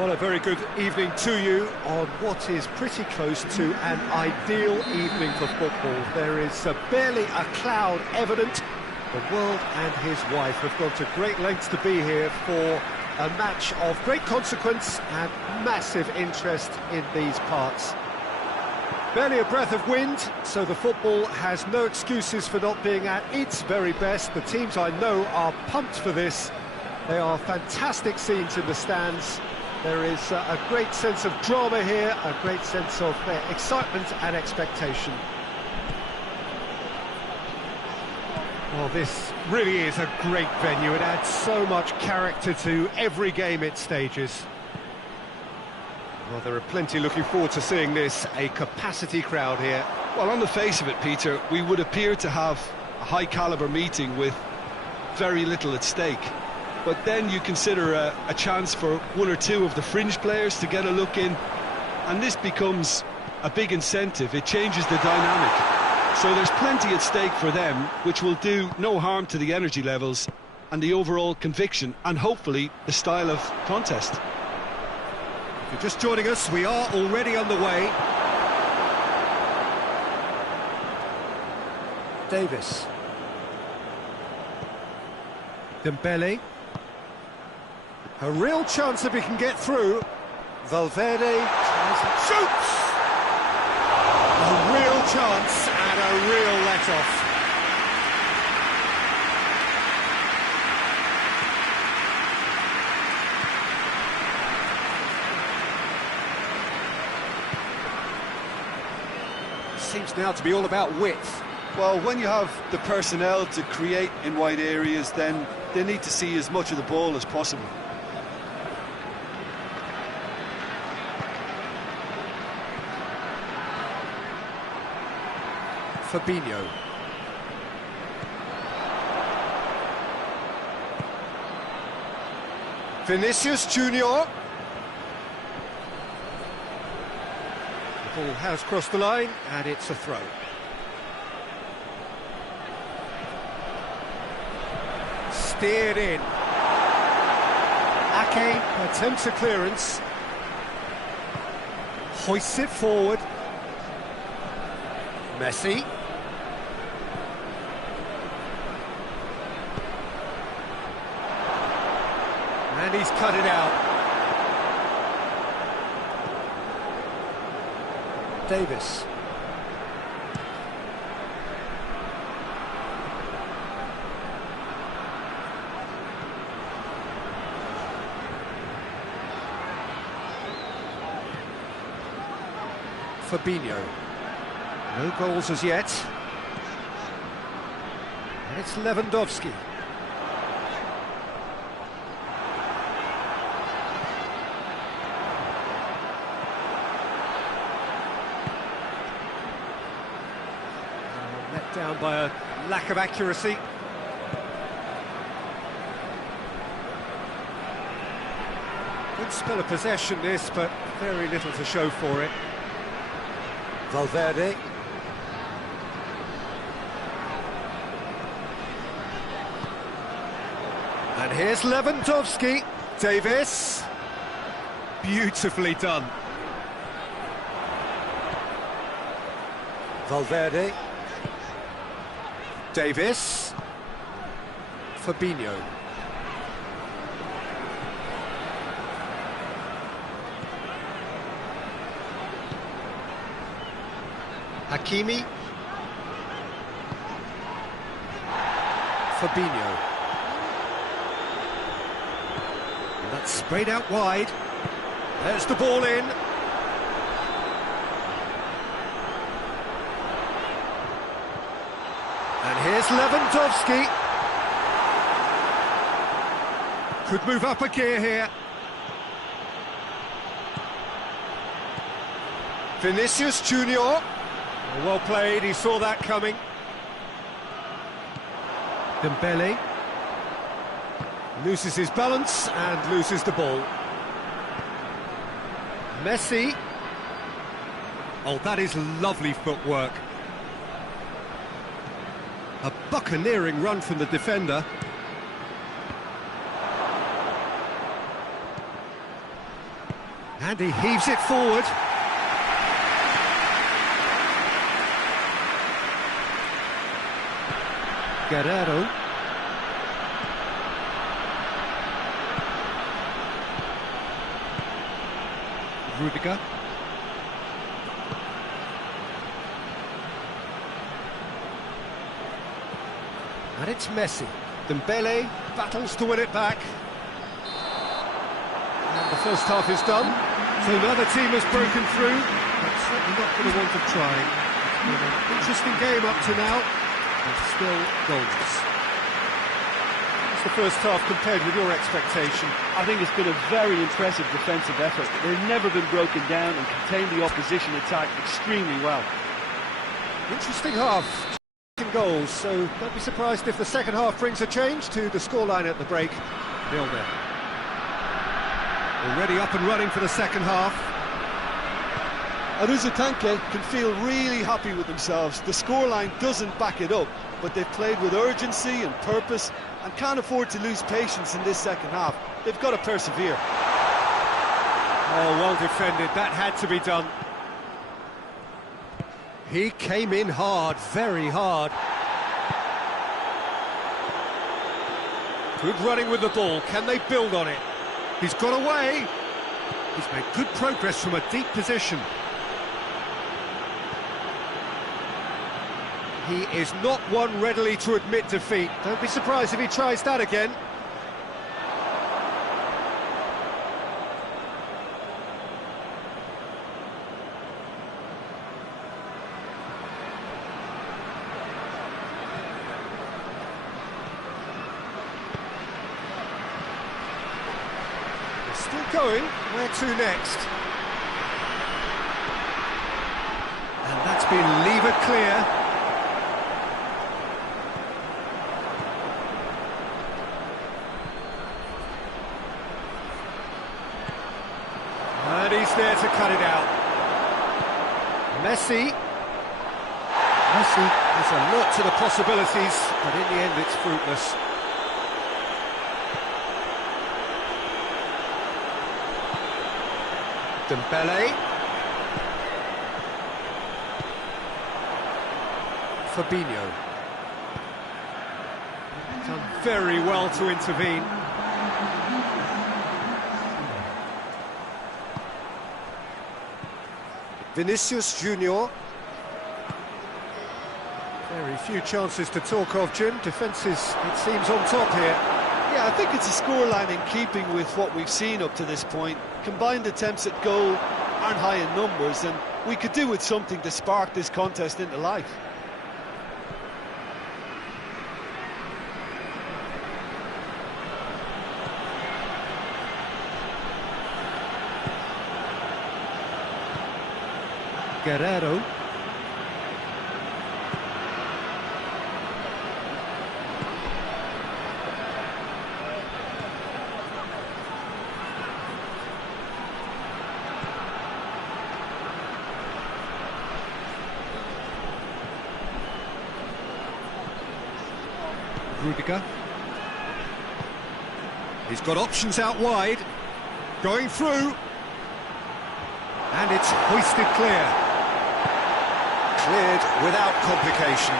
Well, a very good evening to you on what is pretty close to an ideal evening for football. There is barely a cloud evident. The world and his wife have gone to great lengths to be here for a match of great consequence and massive interest in these parts. Barely a breath of wind, so the football has no excuses for not being at its very best. The teams I know are pumped for this. They are fantastic scenes in the stands. There is a great sense of drama here, a great sense of excitement and expectation. Well, this really is a great venue. It adds so much character to every game it stages. Well, there are plenty looking forward to seeing this, a capacity crowd here. Well, on the face of it, Peter, we would appear to have a high-caliber meeting with very little at stake. But then you consider a chance for one or two of the fringe players to get a look in, and this becomes a big incentive. It changes the dynamic. So there's plenty at stake for them, which will do no harm to the energy levels and the overall conviction, and hopefully the style of contest. If you're just joining us, we are already on the way. Davis. Dembele. A real chance if he can get through. Valverde shoots! A real chance and a real let-off. Seems now to be all about width. Well, when you have the personnel to create in wide areas, then they need to see as much of the ball as possible. Fabinho. Vinicius Junior. The ball has crossed the line and it's a throw. Steered in. Ake attempts a clearance. Hoists it forward. Messi. And he's cut it out. Davis. Fabinho. No goals as yet. And it's Lewandowski. Let down by a lack of accuracy. Good spell of possession this, but very little to show for it. Valverde. And here's Lewandowski. Davis. Beautifully done. Valverde. Davis. Fabinho. Hakimi. Fabinho. And that's sprayed out wide. There's the ball in. And here's Lewandowski. Could move up a gear here. Vinicius Junior. Well played, he saw that coming. Dembele loses his balance and loses the ball. Messi. Oh, that is lovely footwork. A buccaneering run from the defender. And he heaves it forward. Guerrero. Rudiger. And it's Messi. Dembele battles to win it back. And the first half is done. So another team has broken through, but certainly not for the want of trying. It's been an interesting game up to now, but still goals. What's the first half compared with your expectation? I think it's been a very impressive defensive effort. They've never been broken down and contained the opposition attack extremely well. Interesting half. Goals, so don't be surprised if the second half brings a change to the scoreline at the break. 0-0. Already up and running for the second half. Aruzatanke can feel really happy with themselves. The scoreline doesn't back it up, but they've played with urgency and purpose and can't afford to lose patience in this second half. They've got to persevere. Oh, well defended. That had to be done. He came in hard, very hard. Good running with the ball. Can they build on it? He's got away. He's made good progress from a deep position. He is not one readily to admit defeat. Don't be surprised if he tries that again. Still going, where to next? And that's been levered clear. And he's there to cut it out. Messi is alert to the possibilities, but in the end it's fruitless. Dembele. Fabinho. Done very well to intervene. Vinicius Junior. Very few chances to talk of, Jim. Defences, it seems, on top here. Yeah, I think it's a scoreline in keeping with what we've seen up to this point. Combined attempts at goal aren't high in numbers, and we could do with something to spark this contest into life. Guerrero. Rudiger. He's got options out wide. Going through. And it's hoisted clear. Cleared without complication.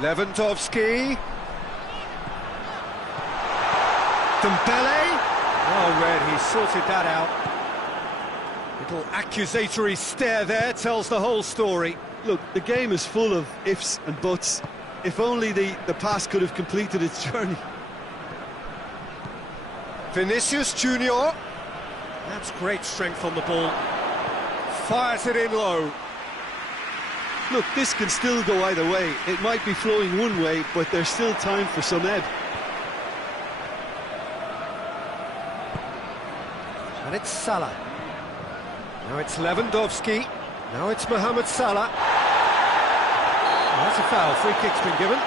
Lewandowski. Dembele. Well read, he sorted that out. Little accusatory stare there tells the whole story. Look, the game is full of ifs and buts. If only the pass could have completed its journey. Vinicius Junior. That's great strength on the ball. Fires it in low. Look, this can still go either way. It might be flowing one way, but there's still time for some ebb. And it's Salah. Now it's Lewandowski. Now it's Mohamed Salah. That's a foul. Free kick's been given.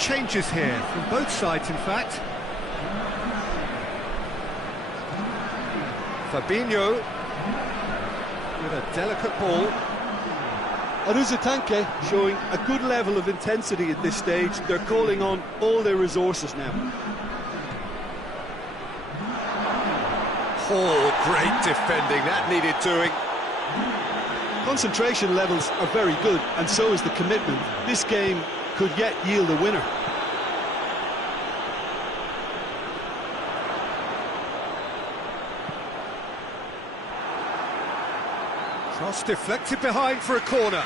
changes here, from both sides in fact. Fabinho with a delicate ball. Tanque showing a good level of intensity at this stage. They're calling on all their resources now. Oh, great defending, that needed doing. Concentration levels are very good, and so is the commitment. This game could yet yield a winner. Cross deflected behind for a corner.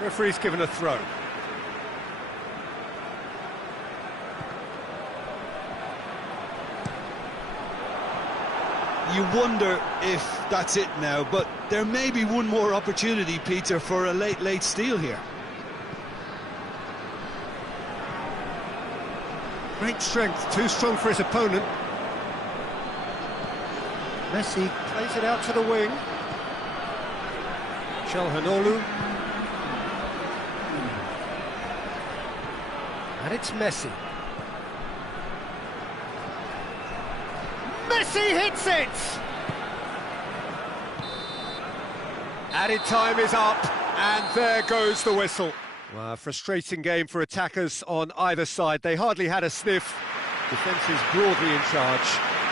Referee's given a throw. You wonder if that's it now, but there may be one more opportunity, Peter, for a late steal here. Great strength, too strong for his opponent. Messi plays it out to the wing. Chelhanoglu. And it's Messi. Messi hits it! Added time is up, and there goes the whistle. Well, a frustrating game for attackers on either side. They hardly had a sniff. Defence is broadly in charge,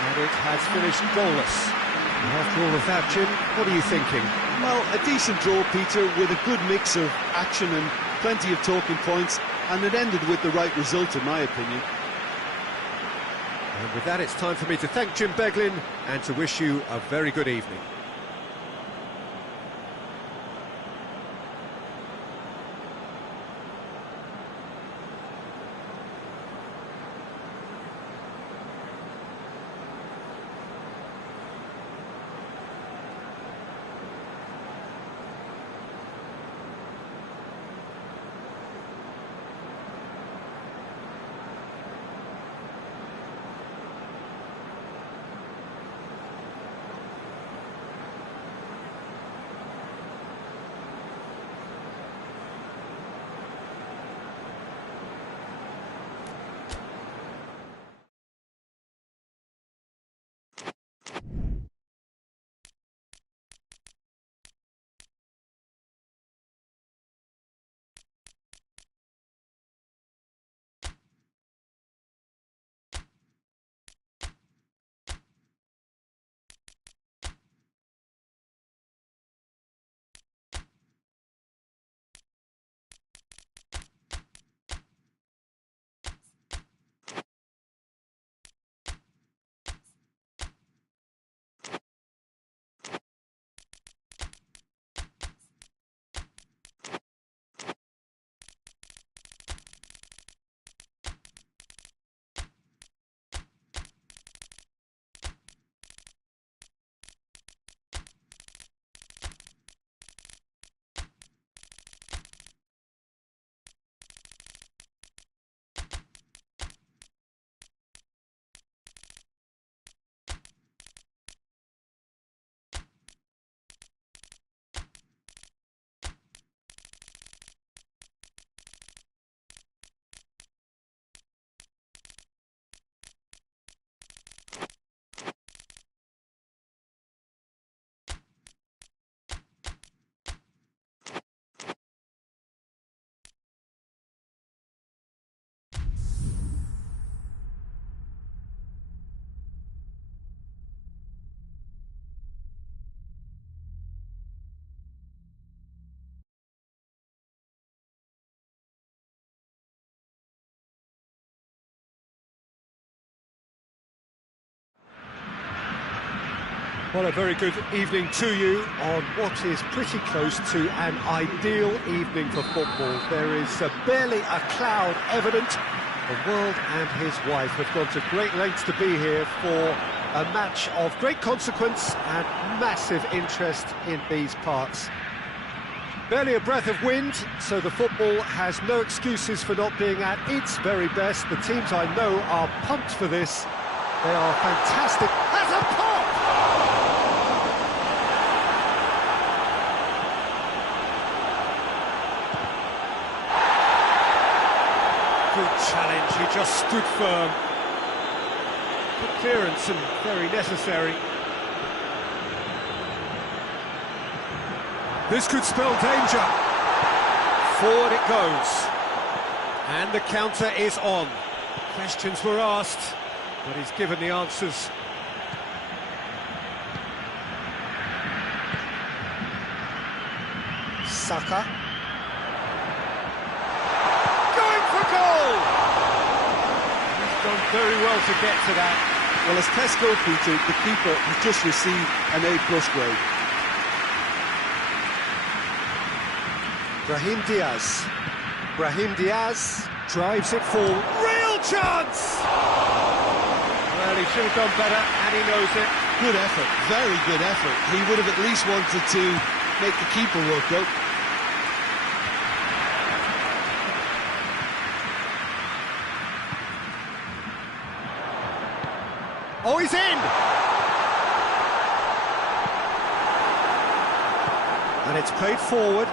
and it has finished goalless. And after all of that, Jim, what are you thinking? Well, a decent draw, Peter, with a good mix of action and plenty of talking points, and it ended with the right result, in my opinion. And with that, it's time for me to thank Jim Beglin and to wish you a very good evening. Well, a very good evening to you on what is pretty close to an ideal evening for football. There is barely a cloud evident. The world and his wife have gone to great lengths to be here for a match of great consequence and massive interest in these parts. Barely a breath of wind, so the football has no excuses for not being at its very best. The teams I know are pumped for this. They are fantastic. Has a pop! Good challenge, he just stood firm. Good clearance and very necessary. This could spell danger. Forward it goes. And the counter is on. Questions were asked, but he's given the answers. Saka. Going for goal! He's done very well to get to that. Well, as tests go, Peter, the keeper has just received an A+ grade. Brahim Diaz drives it forward. Real chance! Well, he should have done better, and he knows it. Good effort, very good effort. He would have at least wanted to make the keeper work out. Oh, he's in! And it's played forward.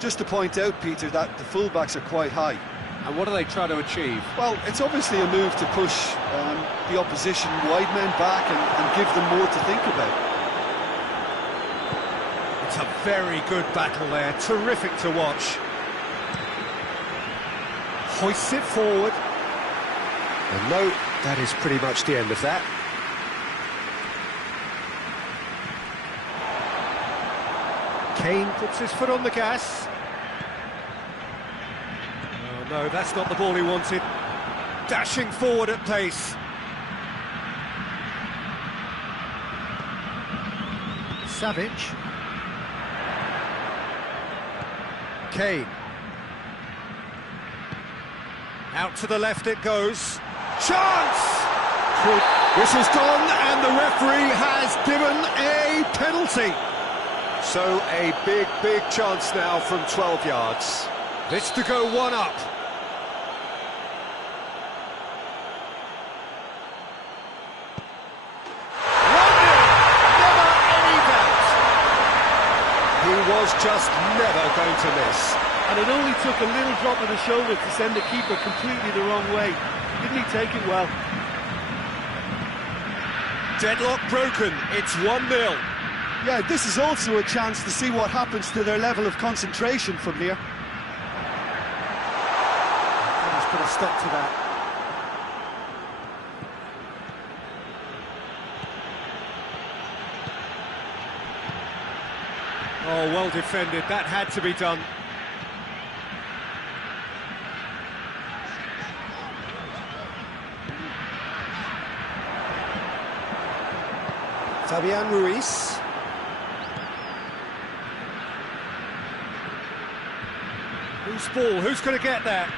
Just to point out, Peter, that the fullbacks are quite high. And what are they trying to achieve? Well, it's obviously a move to push the opposition wide men back and give them more to think about. It's a very good battle there, terrific to watch. Hoists it forward. And no, that is pretty much the end of that. Kane puts his foot on the gas. Oh no, that's not the ball he wanted. Dashing forward at pace. Savage. Kane. Out to the left it goes. Chance! Whistle's gone and the referee has given a penalty. So a big, big chance now from 12 yards. This to go one up. Never any doubt. He was just never going to miss. And it only took a little drop of the shoulder to send the keeper completely the wrong way. Didn't he take it well? Deadlock broken. It's 1-0. Yeah, this is also a chance to see what happens to their level of concentration from here. Let's put a stop to that. Oh, well defended. That had to be done. Fabian Ruiz. Whose ball? Who's going to get that?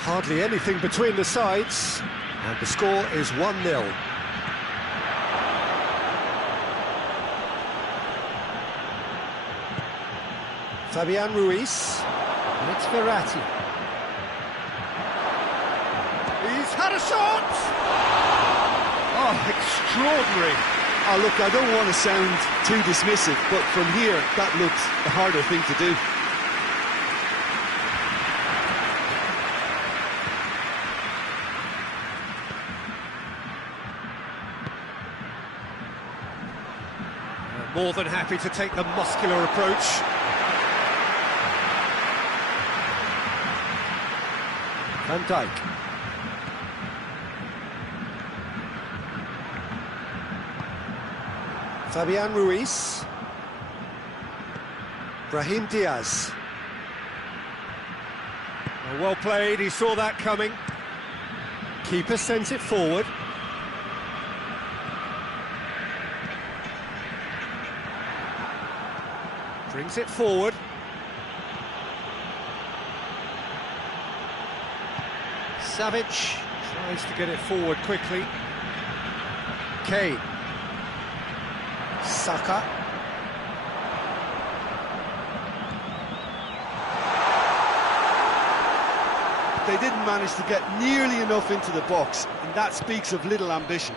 Hardly anything between the sides. And the score is 1-0. Fabian Ruiz. And it's Verratti. He's had a shot! Oh, extraordinary. Oh, look, I don't want to sound too dismissive, but from here, that looks the harder thing to do. More than happy to take the muscular approach. Van Dijk. Fabian Ruiz. Brahim Diaz. Oh, well played, he saw that coming. Keeper sends it forward. Brings it forward. Savage tries to get it forward quickly. Kane. Saka. They didn't manage to get nearly enough into the box, and that speaks of little ambition.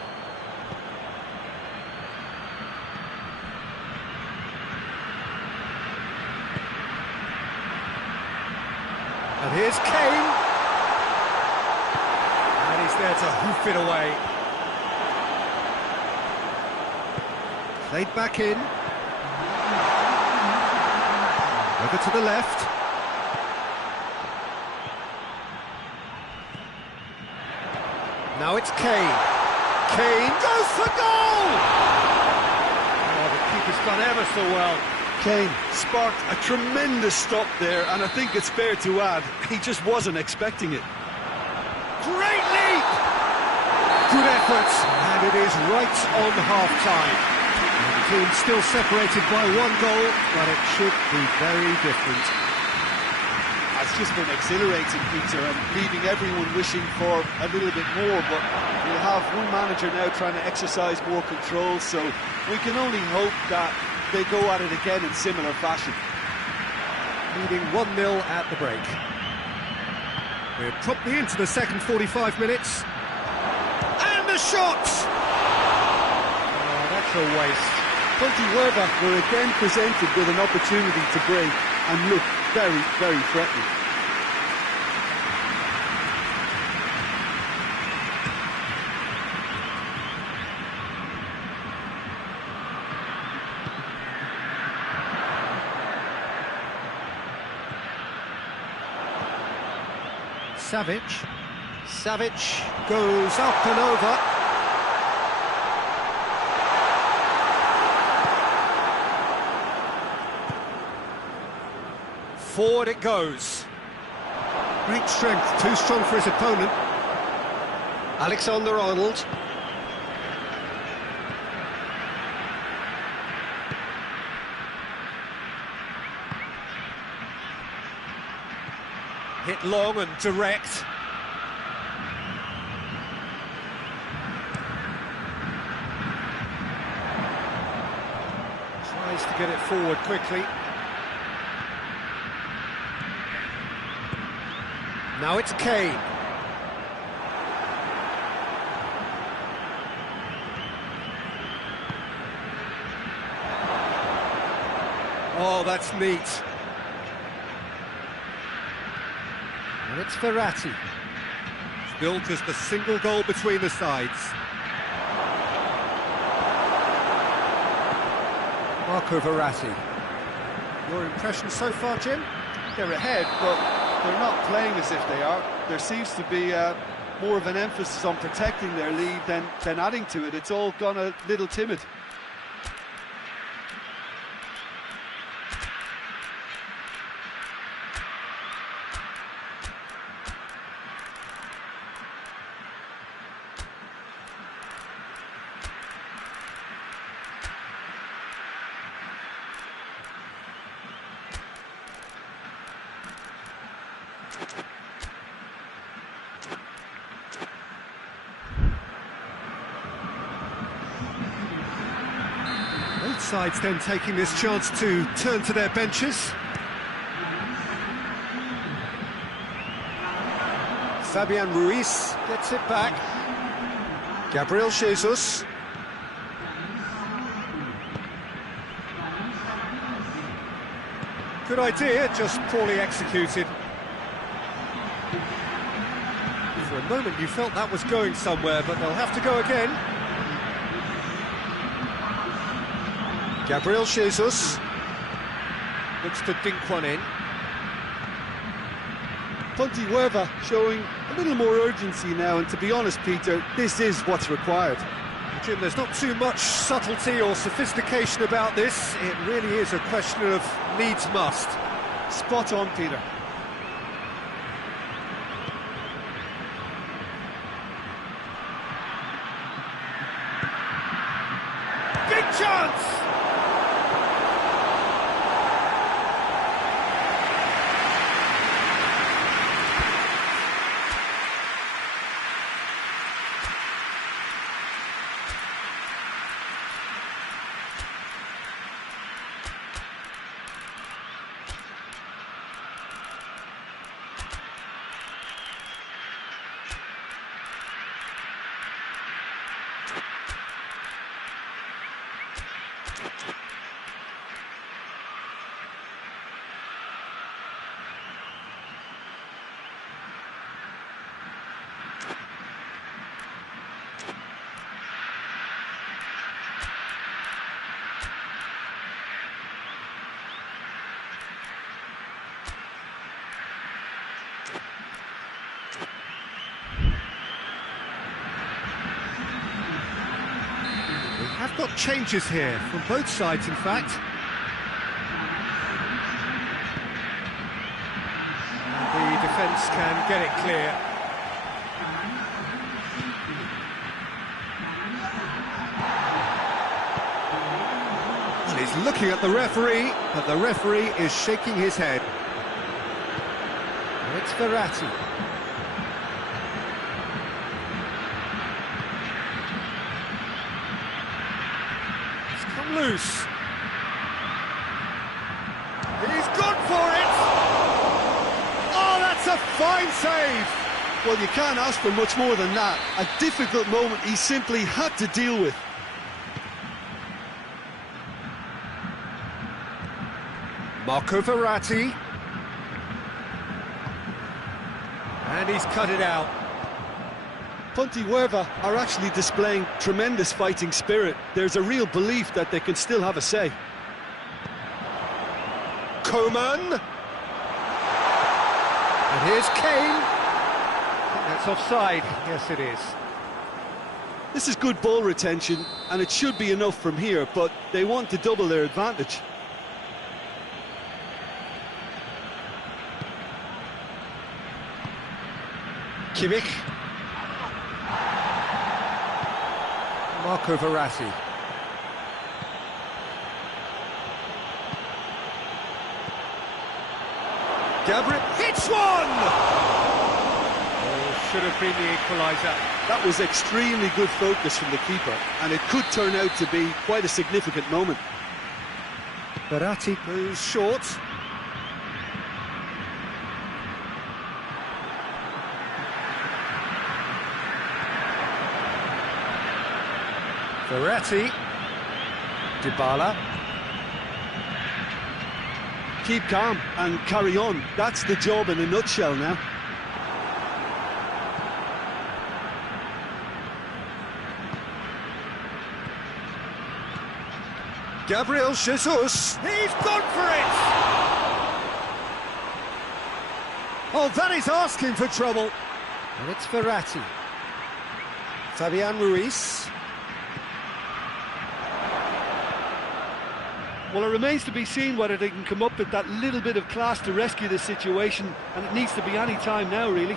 And here's Kane. And he's there to hoof it away. Played back in. Over to the left. Now it's Kane. Kane goes for goal! Oh, the keeper's done ever so well. Kane sparked a tremendous stop there, and I think it's fair to add, he just wasn't expecting it. Great leap! Good effort, and it is right on half-time. The team still separated by one goal, but it should be very different. It's just been exhilarating, Peter, and leaving everyone wishing for a little bit more, but we'll have one manager now trying to exercise more control, so we can only hope that they go at it again in similar fashion. Leading 1-0 at the break. We're promptly into the second 45 minutes. And the shot! Oh, that's a waste. Weber were again presented with an opportunity to break and look very, very threatening. Savic goes up and over. Forward it goes. Great strength, too strong for his opponent. Alexander-Arnold. Hit long and direct. Tries to get it forward quickly. Now it's Kane. Oh, that's neat. And it's Verratti. It's built as the single goal between the sides. Marco Verratti. Your impression so far, Jim? They're ahead, but they're not playing as if they are. There seems to be more of an emphasis on protecting their lead than adding to it. It's all gone a little timid. Both sides then taking this chance to turn to their benches. Fabian Ruiz gets it back. Gabriel Jesus. Good idea, just poorly executed. For a moment you felt that was going somewhere, but they'll have to go again. Gabriel Jesus looks to dink one in. Weber showing a little more urgency now, and to be honest, Peter, this is what's required. Jim, there's not too much subtlety or sophistication about this. It really is a question of needs must. Spot on, Peter. Big chance! We have got changes here, from both sides in fact. And the defence can get it clear. Well, he's looking at the referee, but the referee is shaking his head. It's Verratti. Loose. He's gone for it! Oh, that's a fine save! Well, you can't ask for much more than that. A difficult moment he simply had to deal with. Marco Verratti. And he's cut it out. Pontevedra are actually displaying tremendous fighting spirit. There's a real belief that they can still have a say. Coman. And here's Kane. That's offside. Yes, it is. This is good ball retention, and it should be enough from here, but they want to double their advantage. Kimmich. Marco Verratti. Gabriel hits one! Oh, should have been the equaliser. That was extremely good focus from the keeper, and it could turn out to be quite a significant moment. Verratti goes short. Verratti, Dybala. Keep calm and carry on. That's the job in a nutshell now. Gabriel Jesus. He's gone for it! Oh, that is asking for trouble. And it's Verratti. Fabian Ruiz. Well, it remains to be seen whether they can come up with that little bit of class to rescue this situation, and it needs to be any time now, really.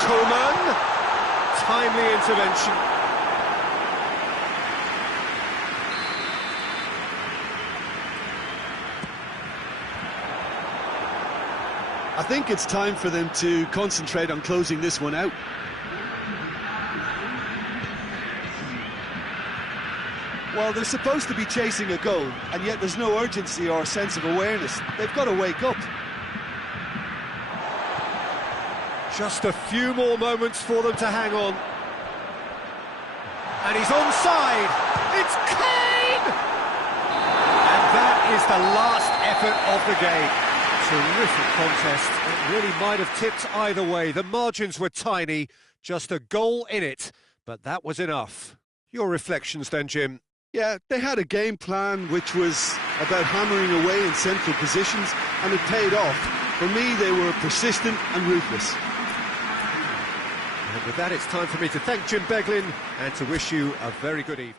Coman. Timely intervention. I think it's time for them to concentrate on closing this one out. Well, they're supposed to be chasing a goal, and yet there's no urgency or sense of awareness. They've got to wake up. Just a few more moments for them to hang on. And he's onside. It's Kane! And that is the last effort of the game. Terrific contest. It really might have tipped either way. The margins were tiny, just a goal in it, but that was enough. Your reflections then, Jim? Yeah, they had a game plan which was about hammering away in central positions, and it paid off. For me, they were persistent and ruthless. And with that, it's time for me to thank Jim Beglin and to wish you a very good evening.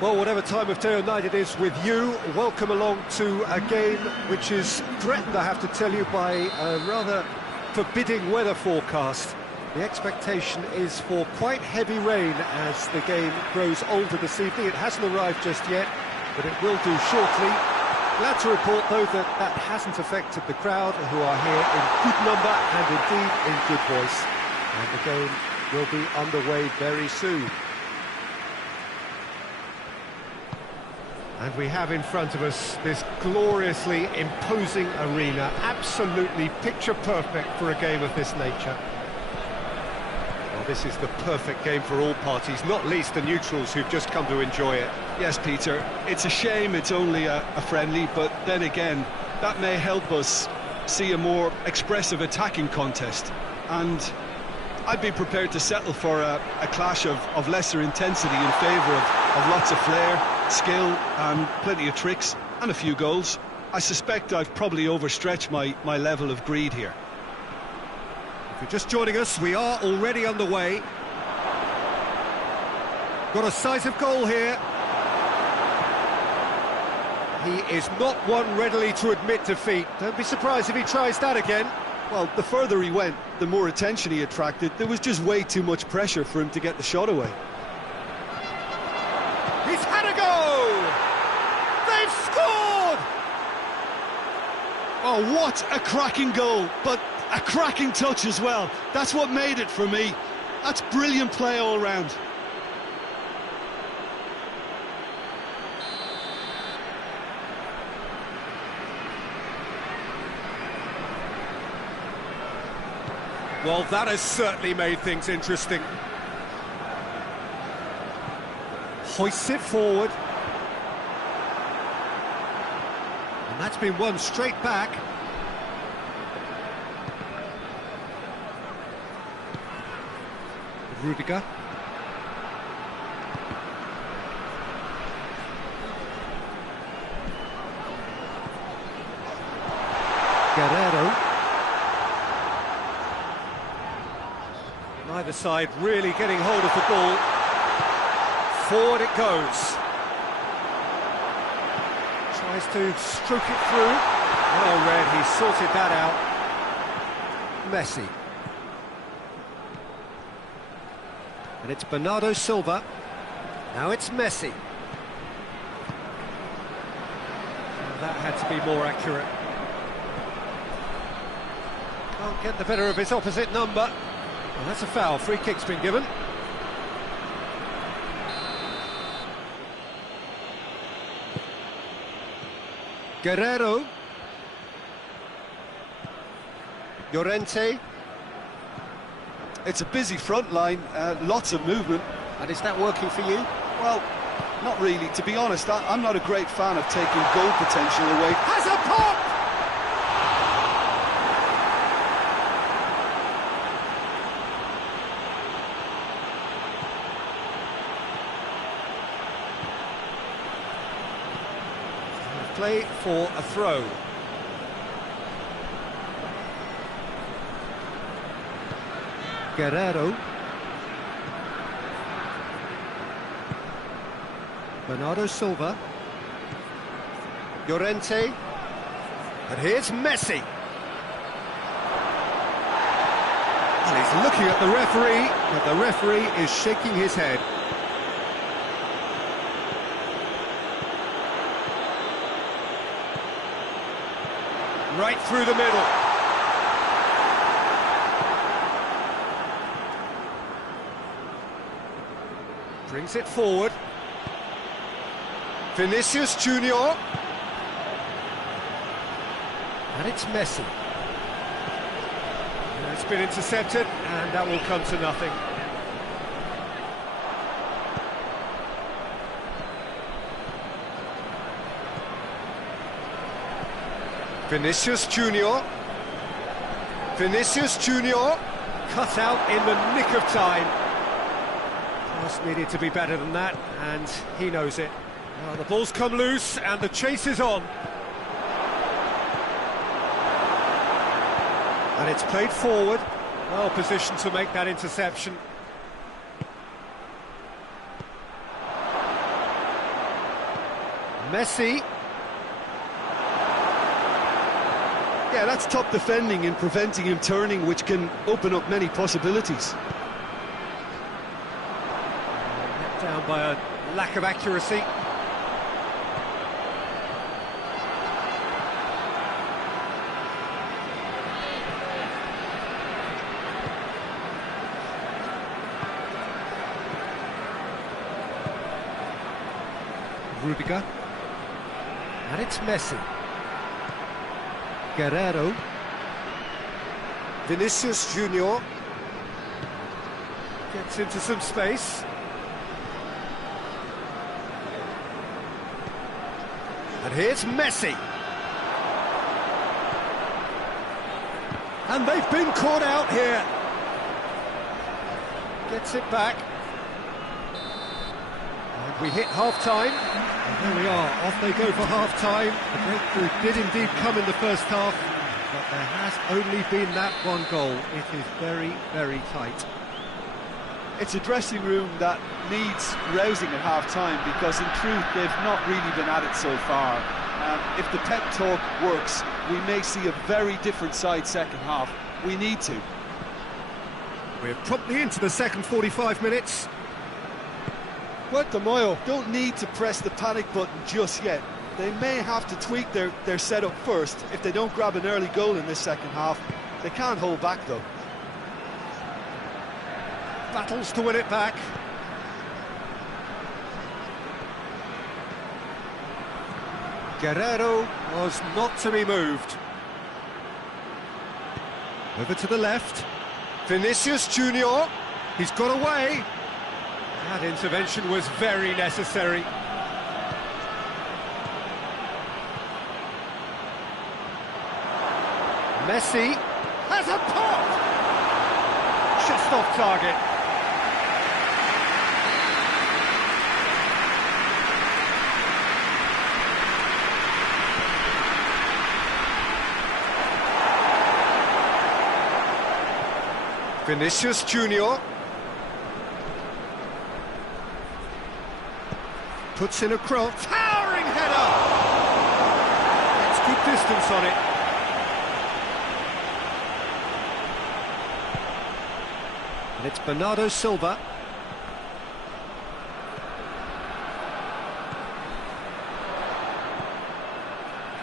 Well, whatever time of day or night it is with you, welcome along to a game which is threatened, I have to tell you, by a rather forbidding weather forecast. The expectation is for quite heavy rain as the game grows older this evening. It hasn't arrived just yet, but it will do shortly. Glad to report, though, that that hasn't affected the crowd, who are here in good number and indeed in good voice. And the game will be underway very soon. And we have in front of us this gloriously imposing arena, absolutely picture perfect for a game of this nature. Well, this is the perfect game for all parties, not least the neutrals who've just come to enjoy it. Yes, Peter, it's a shame it's only a friendly, but then again, that may help us see a more expressive attacking contest. And I'd be prepared to settle for a clash of lesser intensity in favour of lots of flair, skill and plenty of tricks and a few goals. I suspect I've probably overstretched my level of greed here. If you're just joining us, we are already underway. Got a decisive goal here. He is not one readily to admit defeat. Don't be surprised if he tries that again. Well, the further he went, the more attention he attracted. There was just way too much pressure for him to get the shot away. He's had a go! They've scored! Oh, what a cracking goal, but a cracking touch as well. That's what made it for me. That's brilliant play all round. Well, that has certainly made things interesting. Hoists it forward. And that's been won straight back. Rudiger. Guerrero. Neither side really getting hold of the ball. Forward it goes. Tries to stroke it through. Well read, he sorted that out. Messi. And it's Bernardo Silva. Now it's Messi. Well, that had to be more accurate. Can't get the better of his opposite number. Well, that's a foul. Free kick's been given. Guerrero. Llorente. It's a busy front line, lots of movement. And is that working for you? Well, not really. To be honest, I'm not a great fan of taking goal potential away. Has a pop! Play for a throw. Guerrero. Bernardo Silva. Llorente. And here's Messi. And he's looking at the referee, but the referee is shaking his head. Right through the middle. Brings it forward. Vinicius Junior. And it's Messi. And it's been intercepted, and that will come to nothing. Vinicius Junior. Vinicius Junior. Cut out in the nick of time. Pass needed to be better than that, and he knows it. Well, the ball's come loose, and the chase is on. And it's played forward. Well positioned to make that interception. Messi. Yeah, that's top defending and preventing him turning, which can open up many possibilities. Let down by a lack of accuracy. Rudiger. And it's Messi. Guerrero. Vinicius Junior. Gets into some space. And here's Messi. And they've been caught out here. Gets it back. And we hit half-time. And there we are, off they go for half-time. The breakthrough did indeed come in the first half, but there has only been that one goal. It is very, very tight. It's a dressing room that needs rousing at half-time, because in truth they've not really been at it so far. If the pep talk works, we may see a very different side second half. We need to. We're promptly into the second 45 minutes. Puerto Moyo don't need to press the panic button just yet. They may have to tweak their setup first. If they don't grab an early goal in this second half, they can't hold back though. Battles to win it back. Guerrero was not to be moved. Over to the left. Vinicius Junior. He's got away. That intervention was very necessary. Messi has a pop! Just off target. Vinicius Junior. Puts in a cross. Towering header! Gets good distance on it. And it's Bernardo Silva.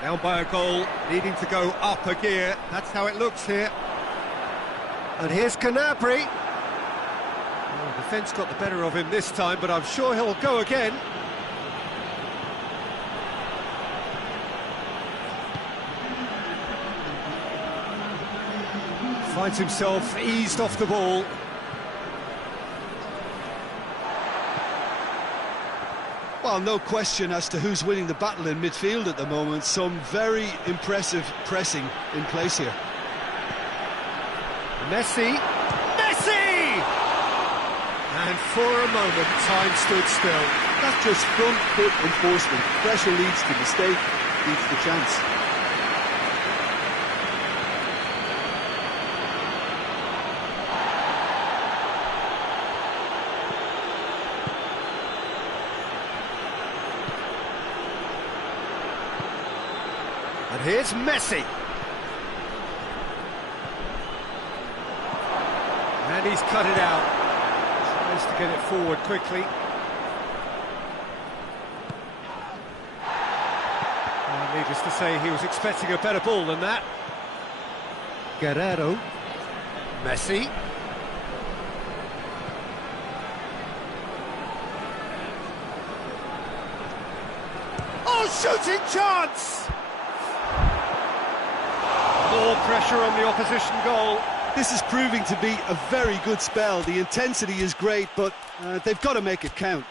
Down by a goal, needing to go up a gear. That's how it looks here. And here's Canabry. Oh, defence got the better of him this time, but I'm sure he'll go again. Finds himself eased off the ball. Well, no question as to who's winning the battle in midfield at the moment. Some very impressive pressing in place here. Messi! Messi! And for a moment, time stood still. That's just front foot enforcement. Pressure leads to mistake, leads to chance. And here's Messi. And he's cut it out. Tries to get it forward quickly. Needless to say, he was expecting a better ball than that. Guerrero. Messi. Oh, shooting chance! More pressure on the opposition goal. This is proving to be a very good spell. The intensity is great, but they've got to make it count.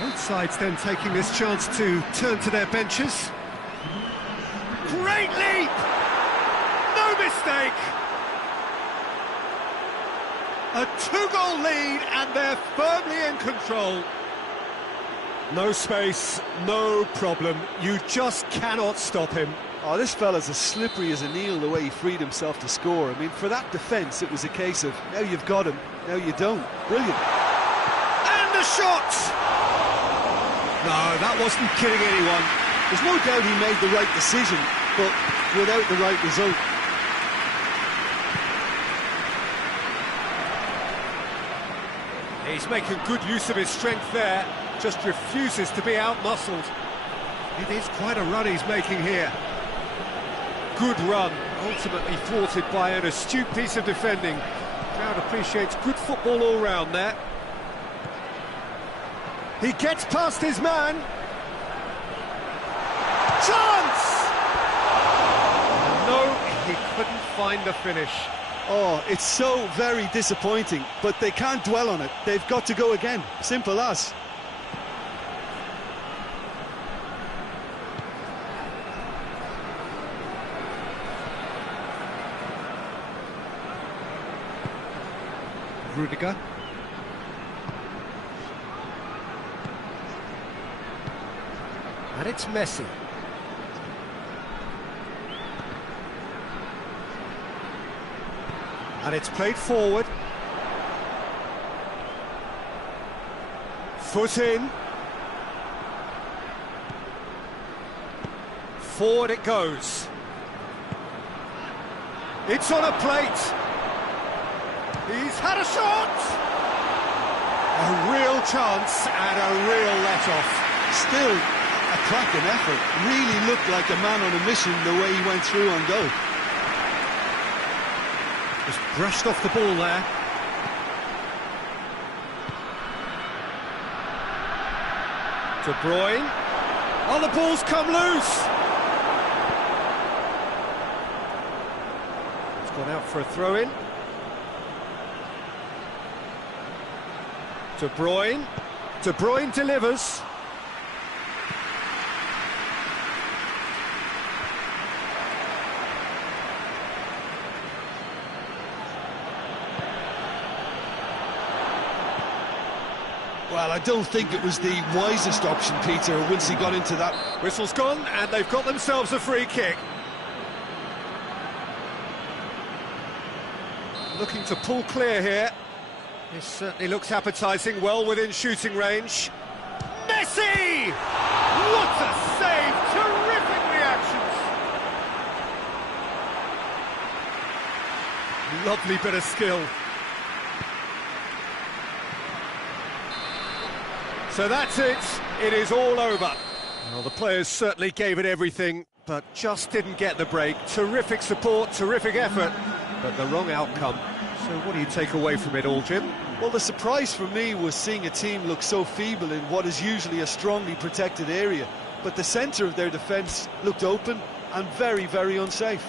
Both sides then taking this chance to turn to their benches. Great leap! No mistake! A two-goal lead and they're firmly in control. No space, no problem. You just cannot stop him. Oh, this fella's as slippery as an eel the way he freed himself to score. I mean, for that defence, it was a case of, now you've got him, now you don't. Brilliant. And the shot! No, that wasn't kidding anyone. There's no doubt he made the right decision, but without the right result. He's making good use of his strength there, just refuses to be out-muscled. It is quite a run he's making here. Good run, ultimately thwarted by an astute piece of defending. Crowd appreciates good football all round there. He gets past his man. Chance! No, he couldn't find the finish. Oh, it's so very disappointing, but they can't dwell on it. They've got to go again. Simple as. Rudiger. And it's Messi. And it's played forward. Foot in. Forward it goes. It's on a plate. He's had a shot! A real chance and a real let-off. Still a cracking effort. Really looked like a man on a mission the way he went through on goal. Just brushed off the ball there. De Bruyne. Oh, the ball's come loose! It's gone out for a throw-in. De Bruyne. De Bruyne delivers. Well, I don't think it was the wisest option, Peter, once he got into that. Whistle's gone, and they've got themselves a free kick. Looking to pull clear here. This certainly looks appetising, well within shooting range. Messi! What a save! Terrific reactions! Lovely bit of skill. So that's it. It is all over. Well, the players certainly gave it everything, but just didn't get the break. Terrific support, terrific effort, but the wrong outcome. So what do you take away from it all, Jim? Well, the surprise for me was seeing a team look so feeble in what is usually a strongly protected area. But the centre of their defence looked open and very, very unsafe.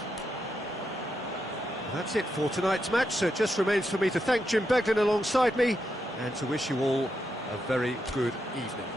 That's it for tonight's match, so it just remains for me to thank Jim Beglin alongside me and to wish you all a very good evening.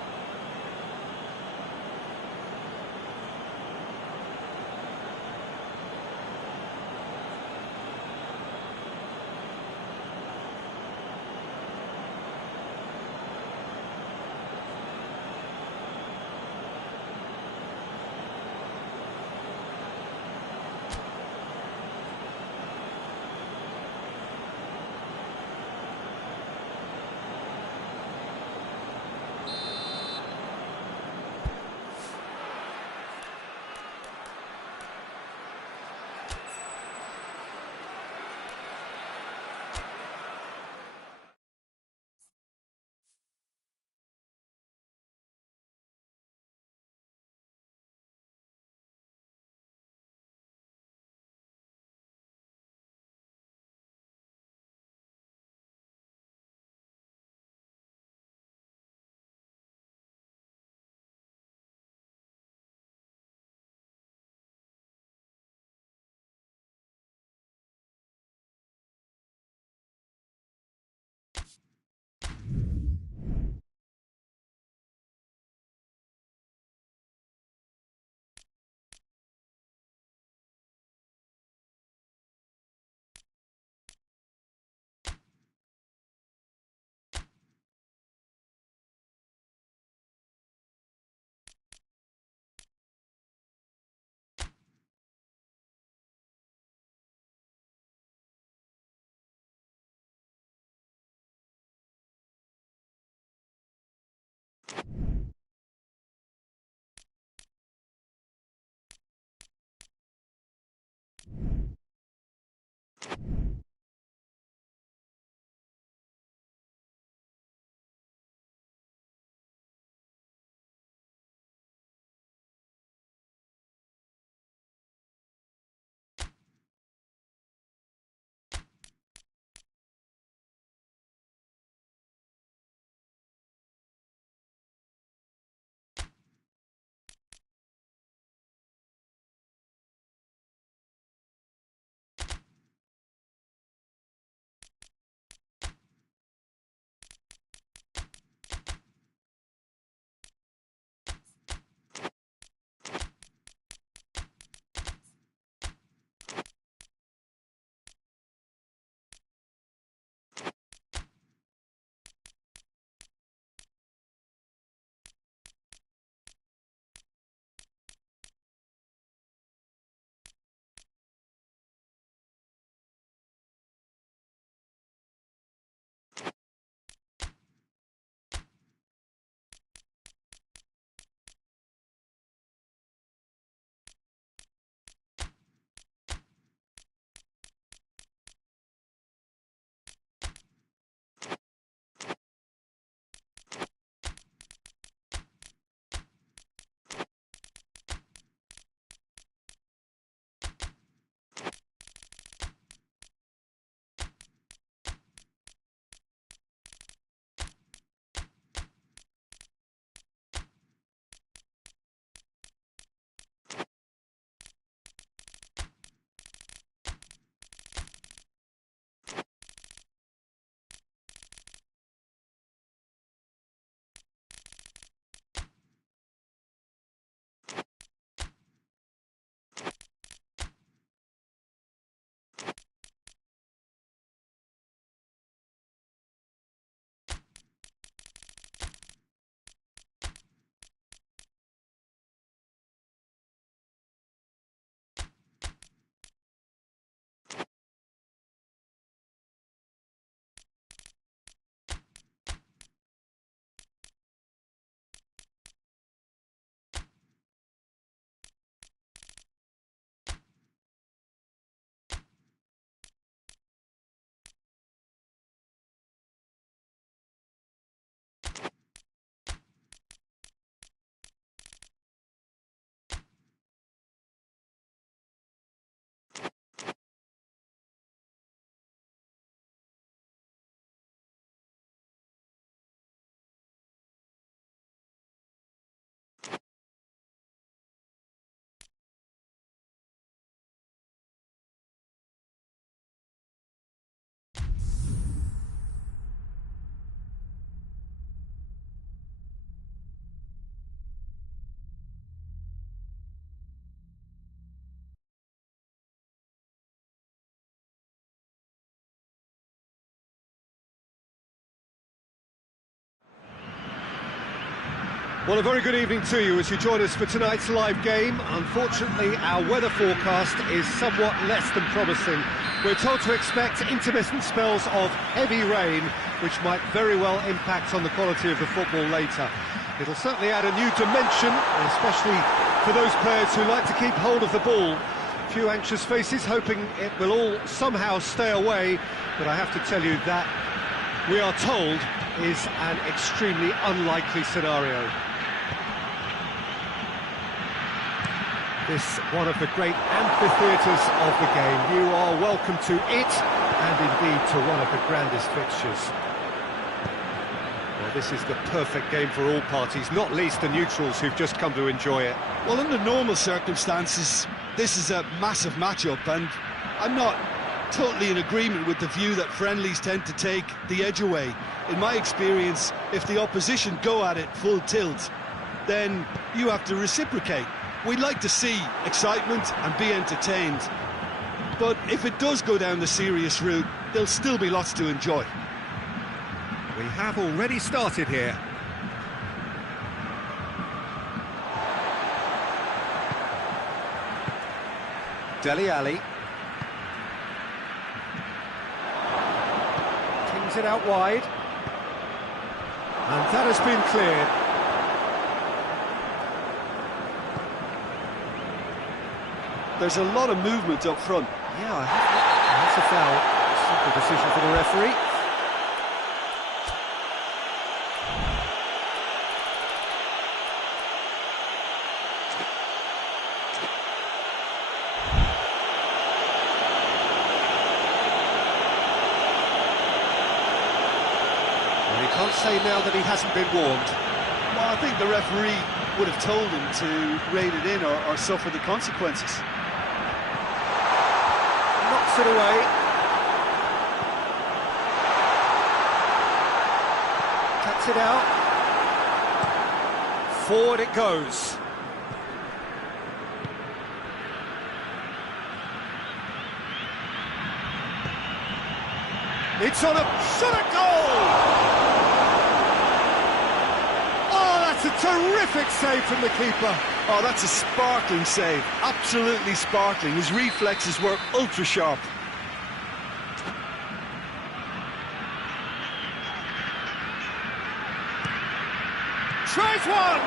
Well, a very good evening to you as you join us for tonight's live game. Unfortunately, our weather forecast is somewhat less than promising. We're told to expect intermittent spells of heavy rain, which might very well impact on the quality of the football later. It'll certainly add a new dimension, especially for those players who like to keep hold of the ball. A few anxious faces hoping it will all somehow stay away, but I have to tell you that we are told is an extremely unlikely scenario. This one of the great amphitheatres of the game. You are welcome to it, and indeed to one of the grandest fixtures. Well, this is the perfect game for all parties, not least the neutrals who've just come to enjoy it. Well, under normal circumstances, this is a massive matchup, and I'm not totally in agreement with the view that friendlies tend to take the edge away. In my experience, if the opposition go at it full tilt, then you have to reciprocate. We'd like to see excitement and be entertained, but if it does go down the serious route, there'll still be lots to enjoy. We have already started here. Dele Alli. Kings it out wide. And that has been cleared. There's a lot of movement up front. Yeah, that's a foul. Simple decision for the referee. Well, he can't say now that he hasn't been warned. Well, I think the referee would have told him to rein it in or suffer the consequences. Knocks it away. Cuts it out. Forward it goes. It's on a shot at goal! That's a terrific save from the keeper. Oh, that's a sparkling save. Absolutely sparkling. His reflexes were ultra sharp. Tries one!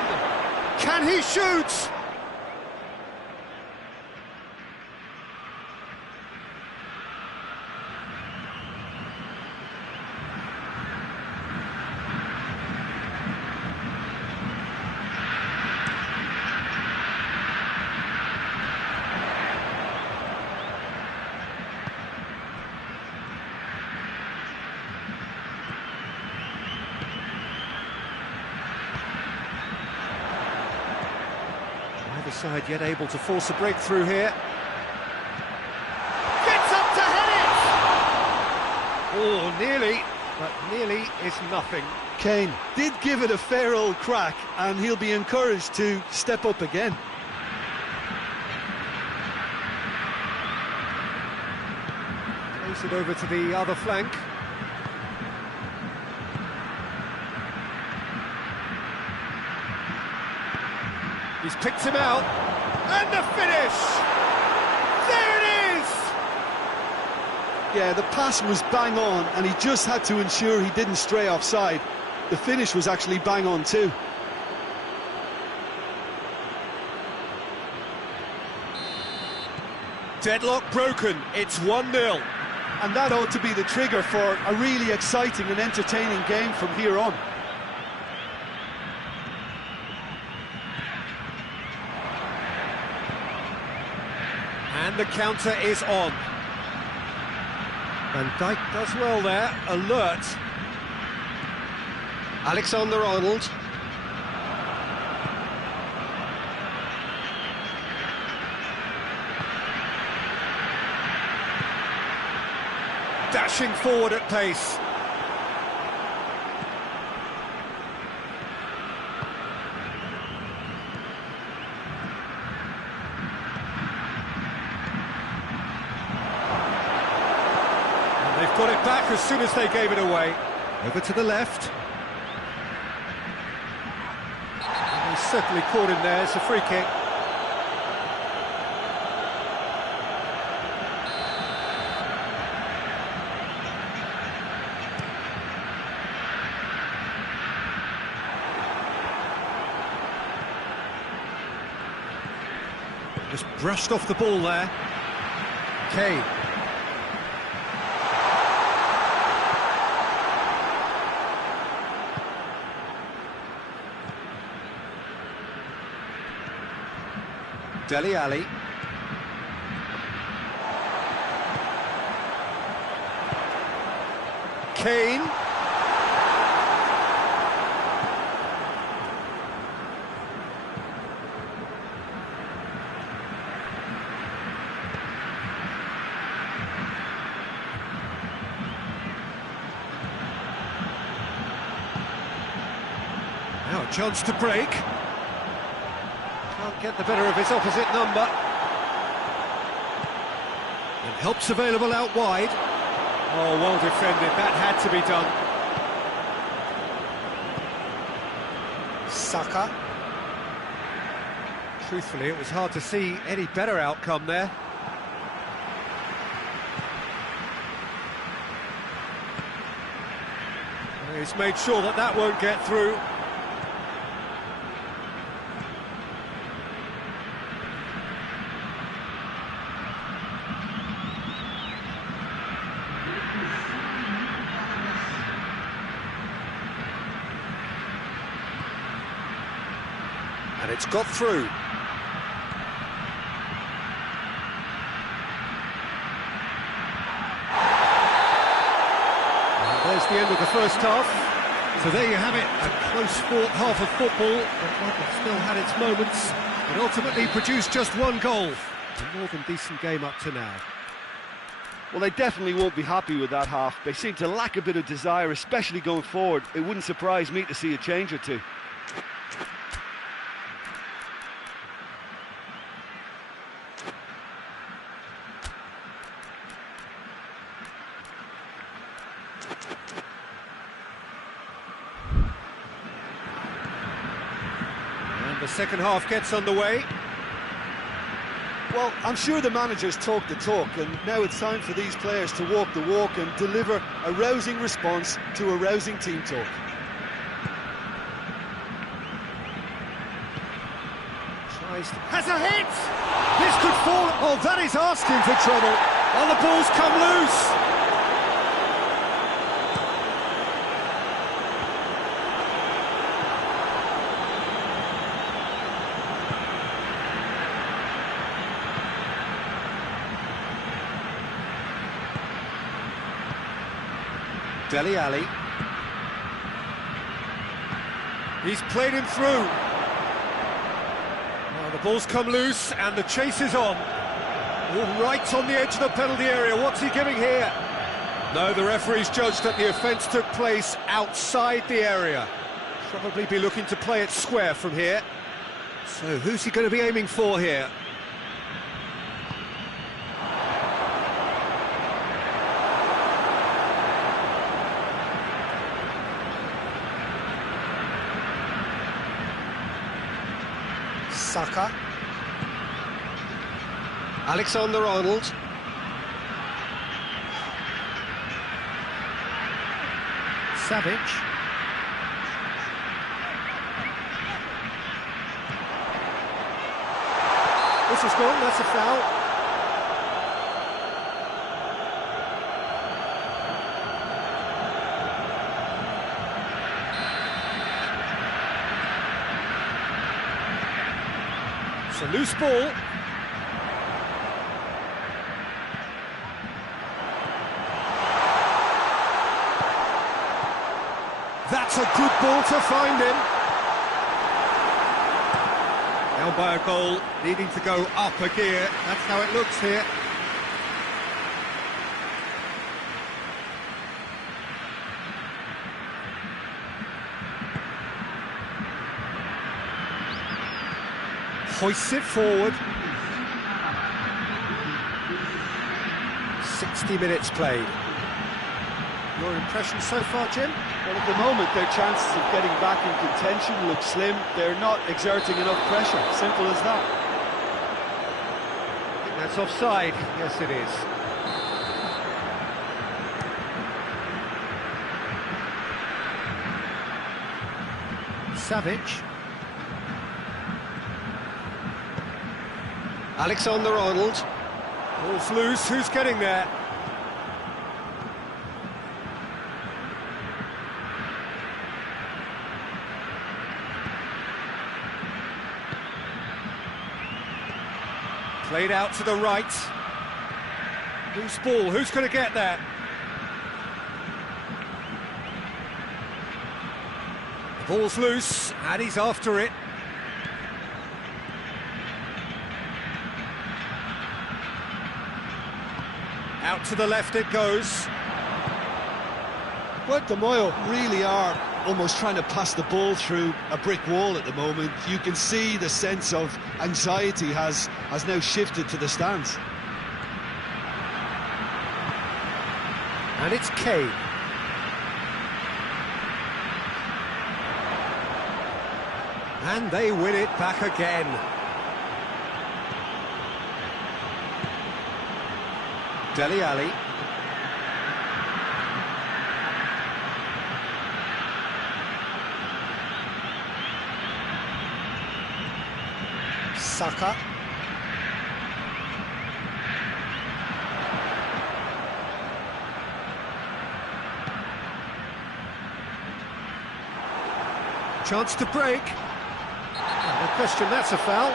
Can he shoot? Neither side yet able to force a breakthrough here. Gets up to head it! Oh, nearly, but nearly is nothing. Kane did give it a fair old crack, and he'll be encouraged to step up again. Plays it over to the other flank. He's picked him out, and the finish! There it is! Yeah, the pass was bang on, and he just had to ensure he didn't stray offside. The finish was actually bang on too. Deadlock broken, it's 1-0. And that ought to be the trigger for a really exciting and entertaining game from here on. And the counter is on. Van Dijk does well there, alert. Alexander-Arnold. Dashing forward at pace. And they've got it back as soon as they gave it away. Over to the left. And he's certainly caught in there, it's a free kick. Just brushed off the ball there. Kane. Dele Alli. Kane. Now a chance to break. Can't get the better of his opposite number. And help's available out wide. Oh, well defended, that had to be done. Saka. Truthfully, it was hard to see any better outcome there. He's made sure that that won't get through. And it's got through. And there's the end of the first half. So there you have it, a close-fought half of football, but one that still had its moments. It ultimately produced just one goal. A more than decent game up to now. Well, they definitely won't be happy with that half. They seem to lack a bit of desire, especially going forward. It wouldn't surprise me to see a change or two. The second half gets underway. Well, I'm sure the managers talk the talk, and now it's time for these players to walk the walk and deliver a rousing response to a rousing team talk. Has a hit! This could fall... Oh, that is asking for trouble. Oh, the ball's come loose. Dele Alli. He's played him through. Well, the ball's come loose and the chase is on. Oh, right on the edge of the penalty area. What's he giving here? No, the referee's judged that the offence took place outside the area. Probably be looking to play it square from here. So who's he going to be aiming for here? Saka. Alexander-Arnold. Savic. This is gone, that's a foul. It's a loose ball. That's a good ball to find him. Down by a goal, needing to go up a gear. That's how it looks here. Hoists it forward. 60 minutes played. Your impression so far, Jim? Well, at the moment, their chances of getting back in contention look slim. They're not exerting enough pressure. Simple as that. I think that's offside. Yes, it is. Savic. Alexander-Arnold. Ball's loose. Who's getting there? Played out to the right. Loose ball, who's going to get that? The ball's loose, and he's after it. Out to the left it goes. But the Moyo really are almost trying to pass the ball through a brick wall at the moment. You can see the sense of anxiety has now shifted to the stands. And it's Kane. And they win it back again. Dele Alli. Saka. Chance to break. Oh, question that's a foul.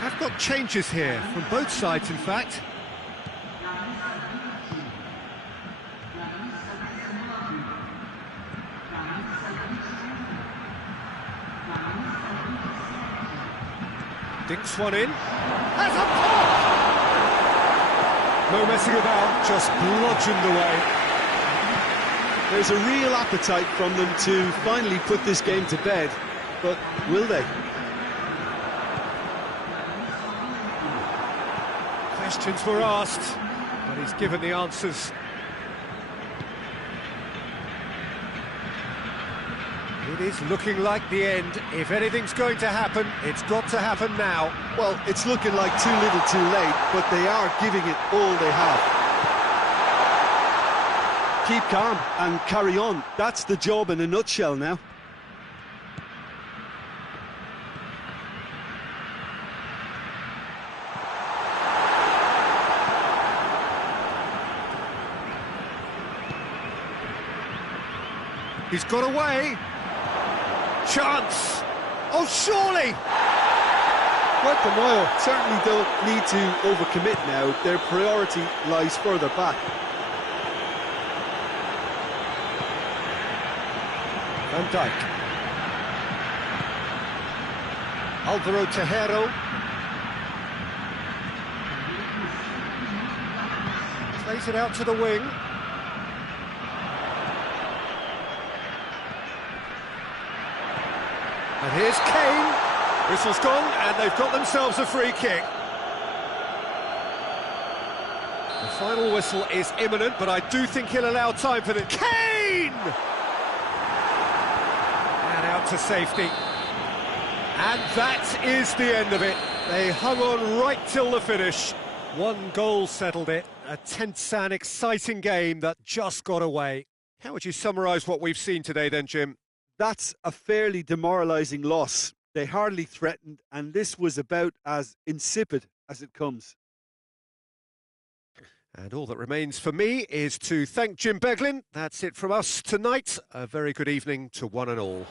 Have got changes here, from both sides in fact. Dinks one in. Has a pop! No messing about, just bludgeoned away. There's a real appetite from them to finally put this game to bed, but will they? Questions were asked, but he's given the answers. It is looking like the end. If anything's going to happen, it's got to happen now. Well, it's looking like too little too late, but they are giving it all they have. Keep calm and carry on. That's the job in a nutshell now. He's got away. Chance. Oh, surely. Well, certainly don't need to overcommit now. Their priority lies further back. Van Dijk. Alvaro Tejero. Plays it out to the wing. And here's Kane. Whistle's gone, and they've got themselves a free kick. The final whistle is imminent, but I do think he'll allow time for the... Kane! And out to safety. And that is the end of it. They hung on right till the finish. One goal settled it. A tense and exciting game that just got away. How would you summarise what we've seen today then, Jim? That's a fairly demoralising loss. They hardly threatened, and this was about as insipid as it comes. And all that remains for me is to thank Jim Beglin. That's it from us tonight. A very good evening to one and all.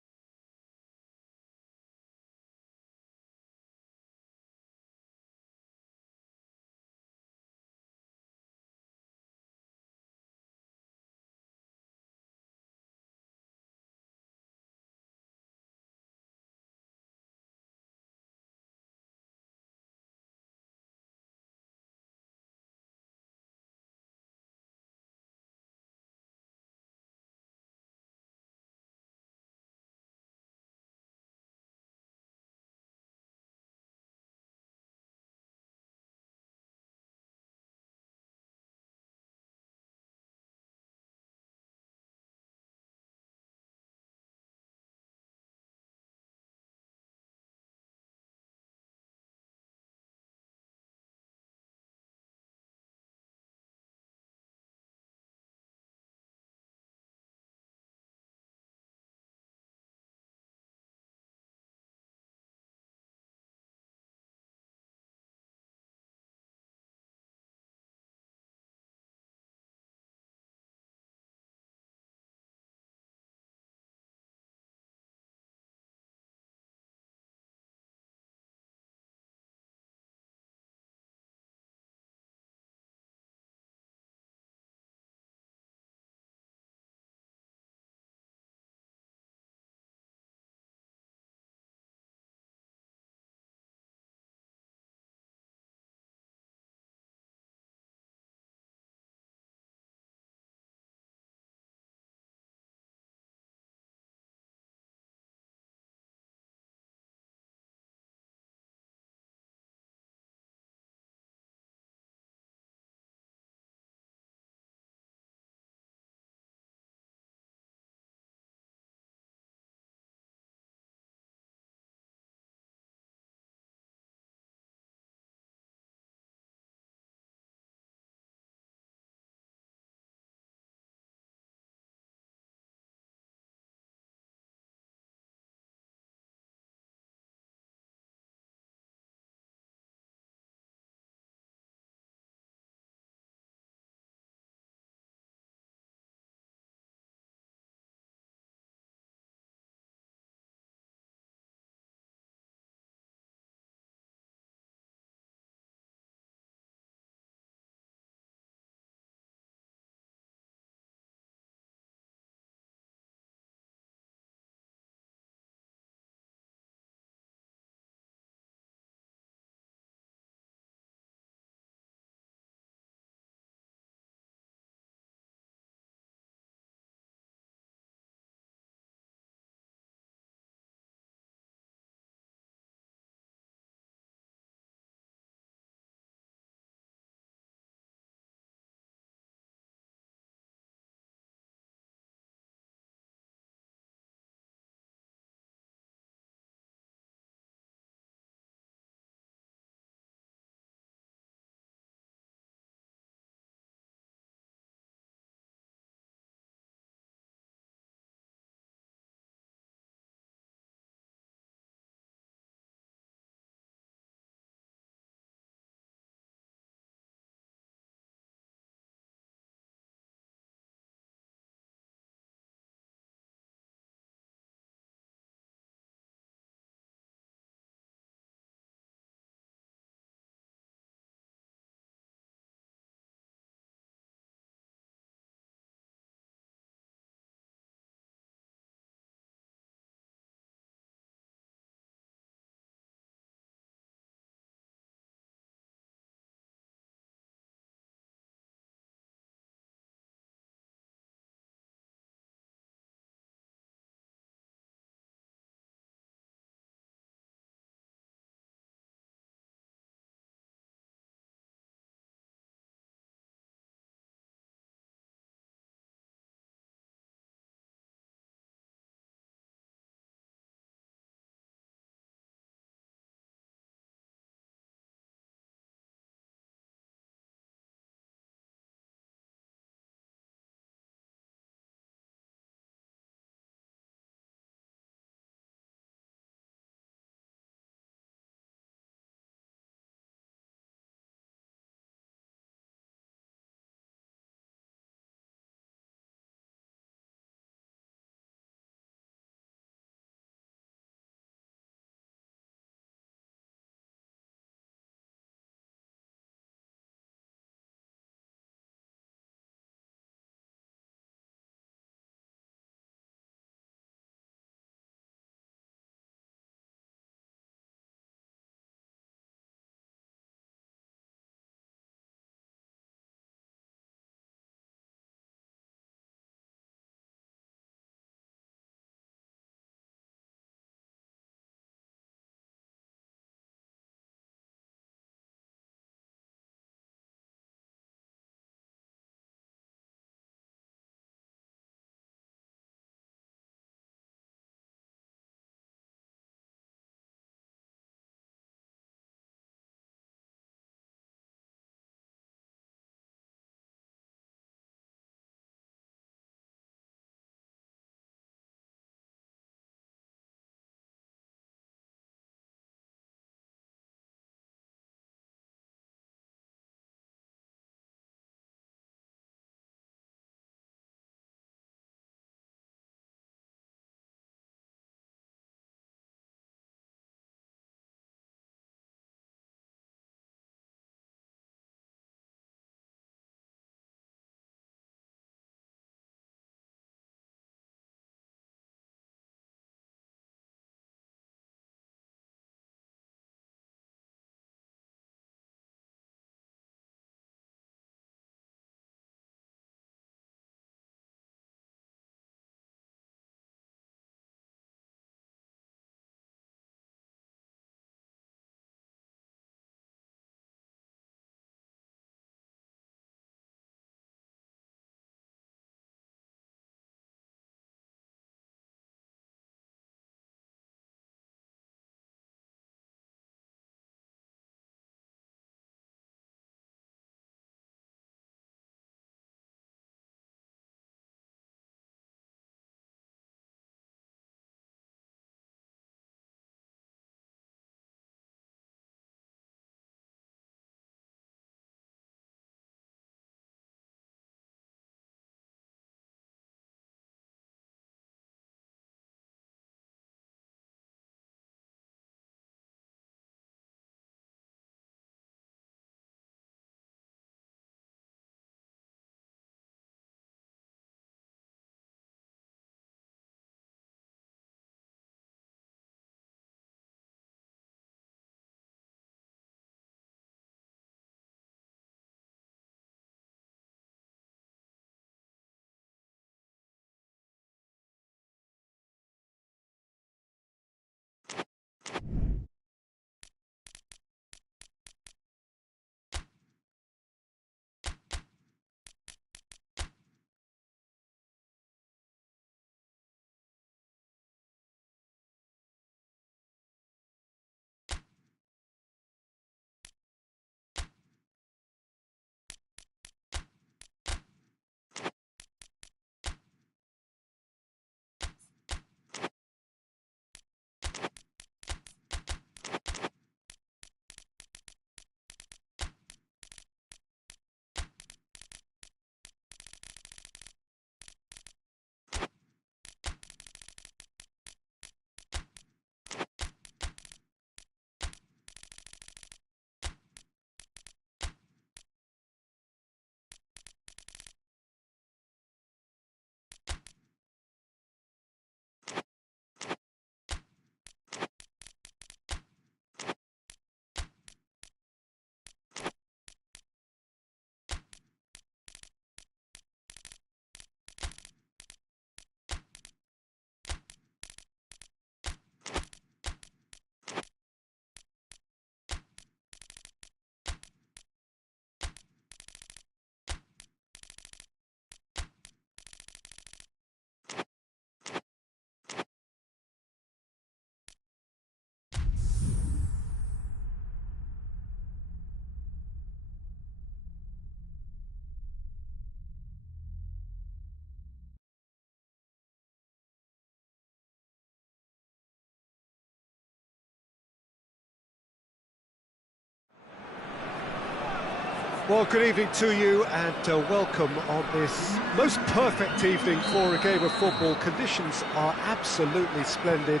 Well, good evening to you and welcome on this most perfect evening for a game of football. Conditions are absolutely splendid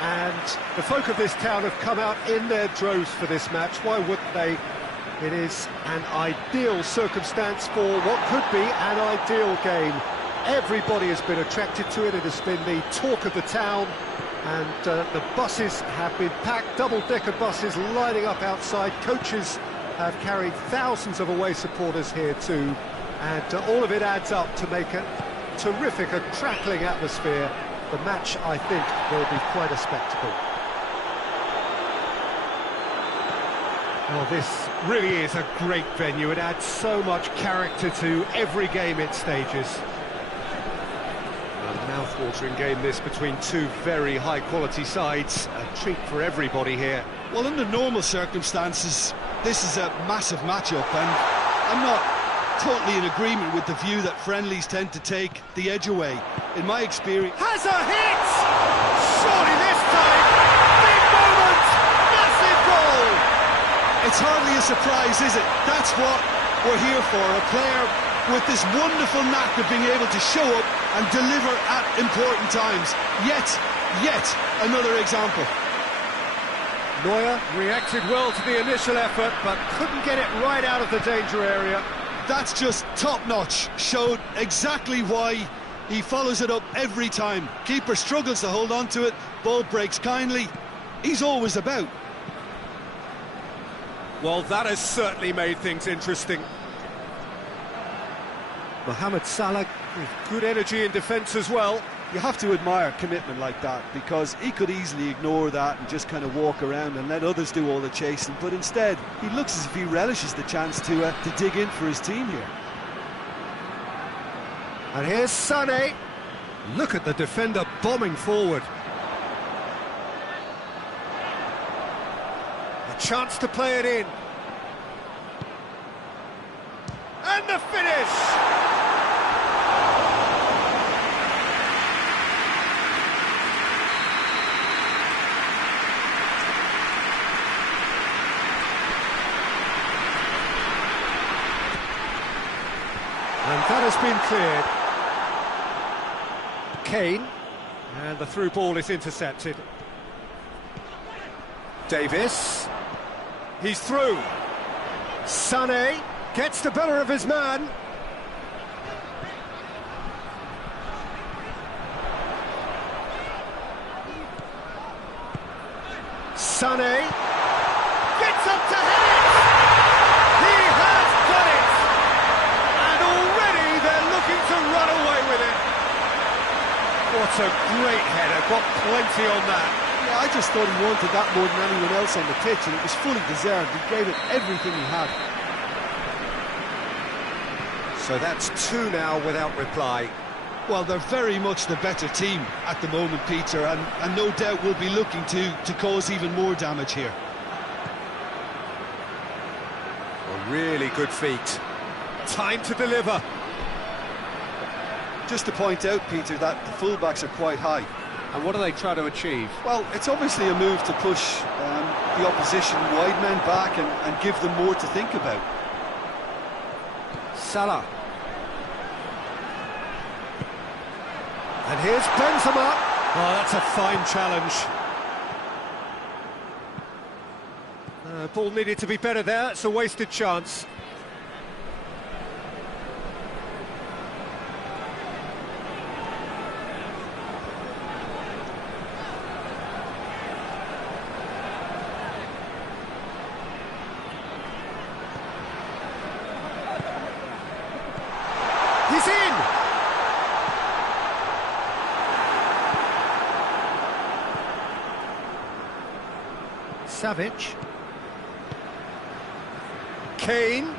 and the folk of this town have come out in their droves for this match. Why wouldn't they? It is an ideal circumstance for what could be an ideal game. Everybody has been attracted to it. It has been the talk of the town and the buses have been packed, double-decker buses lining up outside. Coaches have carried thousands of away supporters here too, and all of it adds up to make a terrific, a crackling atmosphere. The match, I think, will be quite a spectacle. Well, this really is a great venue. It adds so much character to every game it stages. A mouth-watering game this between two very high-quality sides. A treat for everybody here. Well, under normal circumstances, this is a massive matchup, and I'm not totally in agreement with the view that friendlies tend to take the edge away. In my experience... Has a hit! Surely this time! Big moment! Massive goal! It's hardly a surprise, is it? That's what we're here for, a player with this wonderful knack of being able to show up and deliver at important times. Yet another example. Neuer reacted well to the initial effort, but couldn't get it right out of the danger area. That's just top-notch. Showed exactly why he follows it up every time. Keeper struggles to hold on to it, ball breaks kindly. He's always about. Well, that has certainly made things interesting. Mohamed Salah with good energy in defence as well. You have to admire commitment like that, because he could easily ignore that and just kind of walk around and let others do all the chasing, but instead he looks as if he relishes the chance to dig in for his team here. And here's Sané. Look at the defender bombing forward. A chance to play it in. And the finish! And that has been cleared. Kane, and the through ball is intercepted. Davis, he's through. Sané gets the better of his man. Sané gets up to head it. He has done it. And already they're looking to run away with it. What a great header, got plenty on that. Yeah, I just thought he wanted that more than anyone else on the pitch, and it was fully deserved. He gave it everything he had. So that's two now without reply. Well, they're very much the better team at the moment, Peter, and no doubt will be looking to cause even more damage here. A really good feat. Time to deliver. Just to point out, Peter, that the fullbacks are quite high. And what do they try to achieve? Well, it's obviously a move to push the opposition wide men back and give them more to think about. Salah. And here's Benzema. Oh, that's a fine challenge. Ball needed to be better there. It's a wasted chance. He's in! Savic. Kane.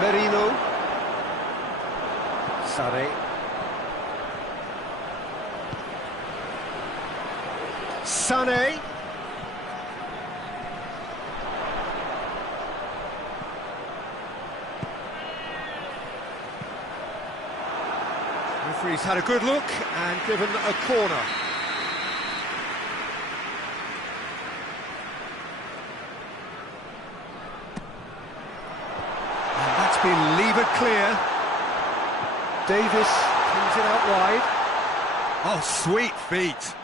Merino. Sané. Sané. Referee's had a good look and given a corner. clear. Davis brings it out wide. Oh, sweet feet.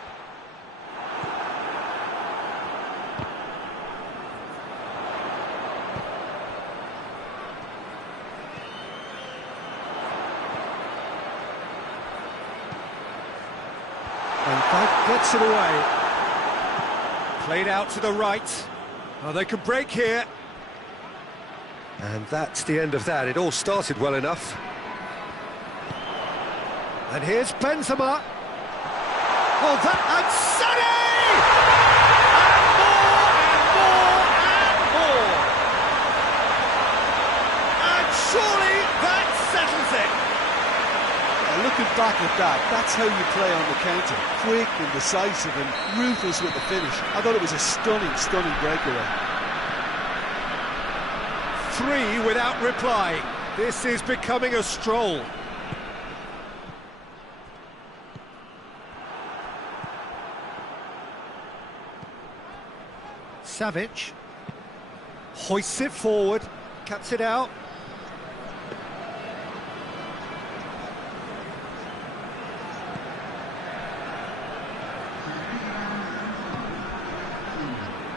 And that gets it away. Played out to the right. Oh, they could break here. And that's the end of that. It all started well enough. And here's Benzema. Oh, that, and Sané! And more! And surely that settles it. Looking back at that, that's how you play on the counter. Quick and decisive and ruthless with the finish. I thought it was a stunning, stunning breakaway. 3 without reply. This is becoming a stroll. Savic hoists it forward, cuts it out.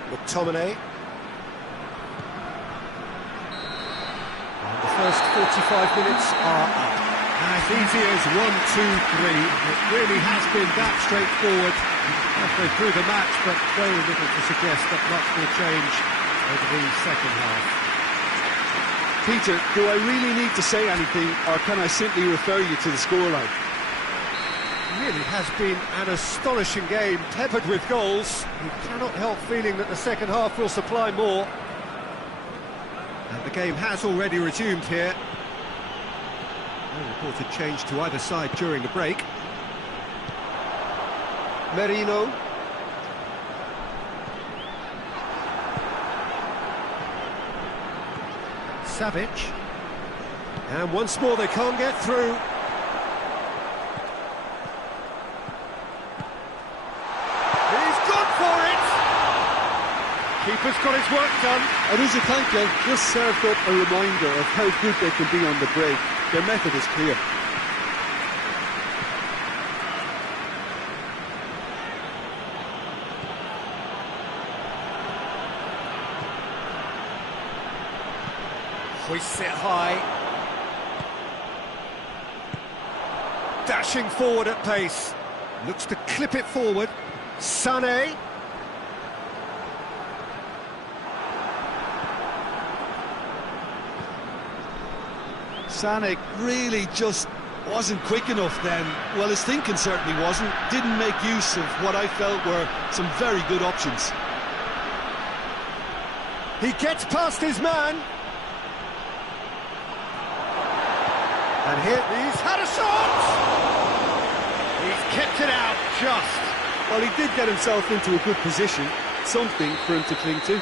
McTominay. And the first 45 minutes are up. As easy as 1, 2, 3. It really has been that straightforward halfway through the match, but very little to suggest that much will change over the second half. Peter, do I really need to say anything, or can I simply refer you to the scoreline? It really has been an astonishing game, peppered with goals. You cannot help feeling that the second half will supply more. And the game has already resumed here. No reported change to either side during the break. Merino. Savic. And once more they can't get through. He's gone for it! Keeper's got his work done. And Uzakanka just served up a reminder of how good they can be on the break. Their method is clear. Hoists it high. Dashing forward at pace. Looks to clip it forward. Sané. Sané really just wasn't quick enough then. Well, his thinking certainly wasn't. Didn't make use of what I felt were some very good options. He gets past his man. And here, he's had a shot! He's kept it out, just. Well, he did get himself into a good position. Something for him to cling to.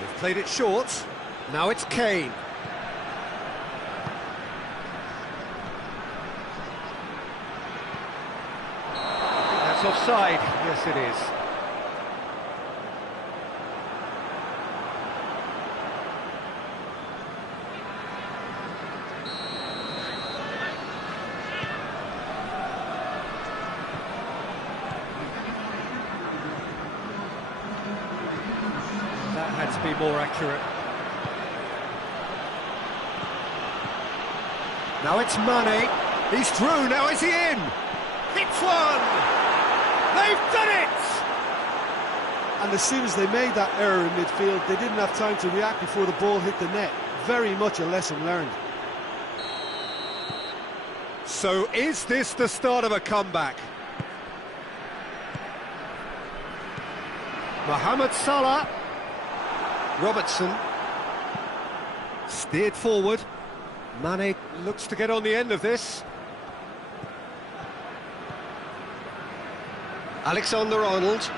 They've played it short. Now it's Kane. That's offside. Yes, it is. That had to be more accurate. Now it's Mane. He's through. Now is he in? Hits one! They've done it! And as soon as they made that error in midfield, they didn't have time to react before the ball hit the net. Very much a lesson learned. So is this the start of a comeback? Mohamed Salah. Robertson. Steered forward. Mane looks to get on the end of this. Alexander-Arnold.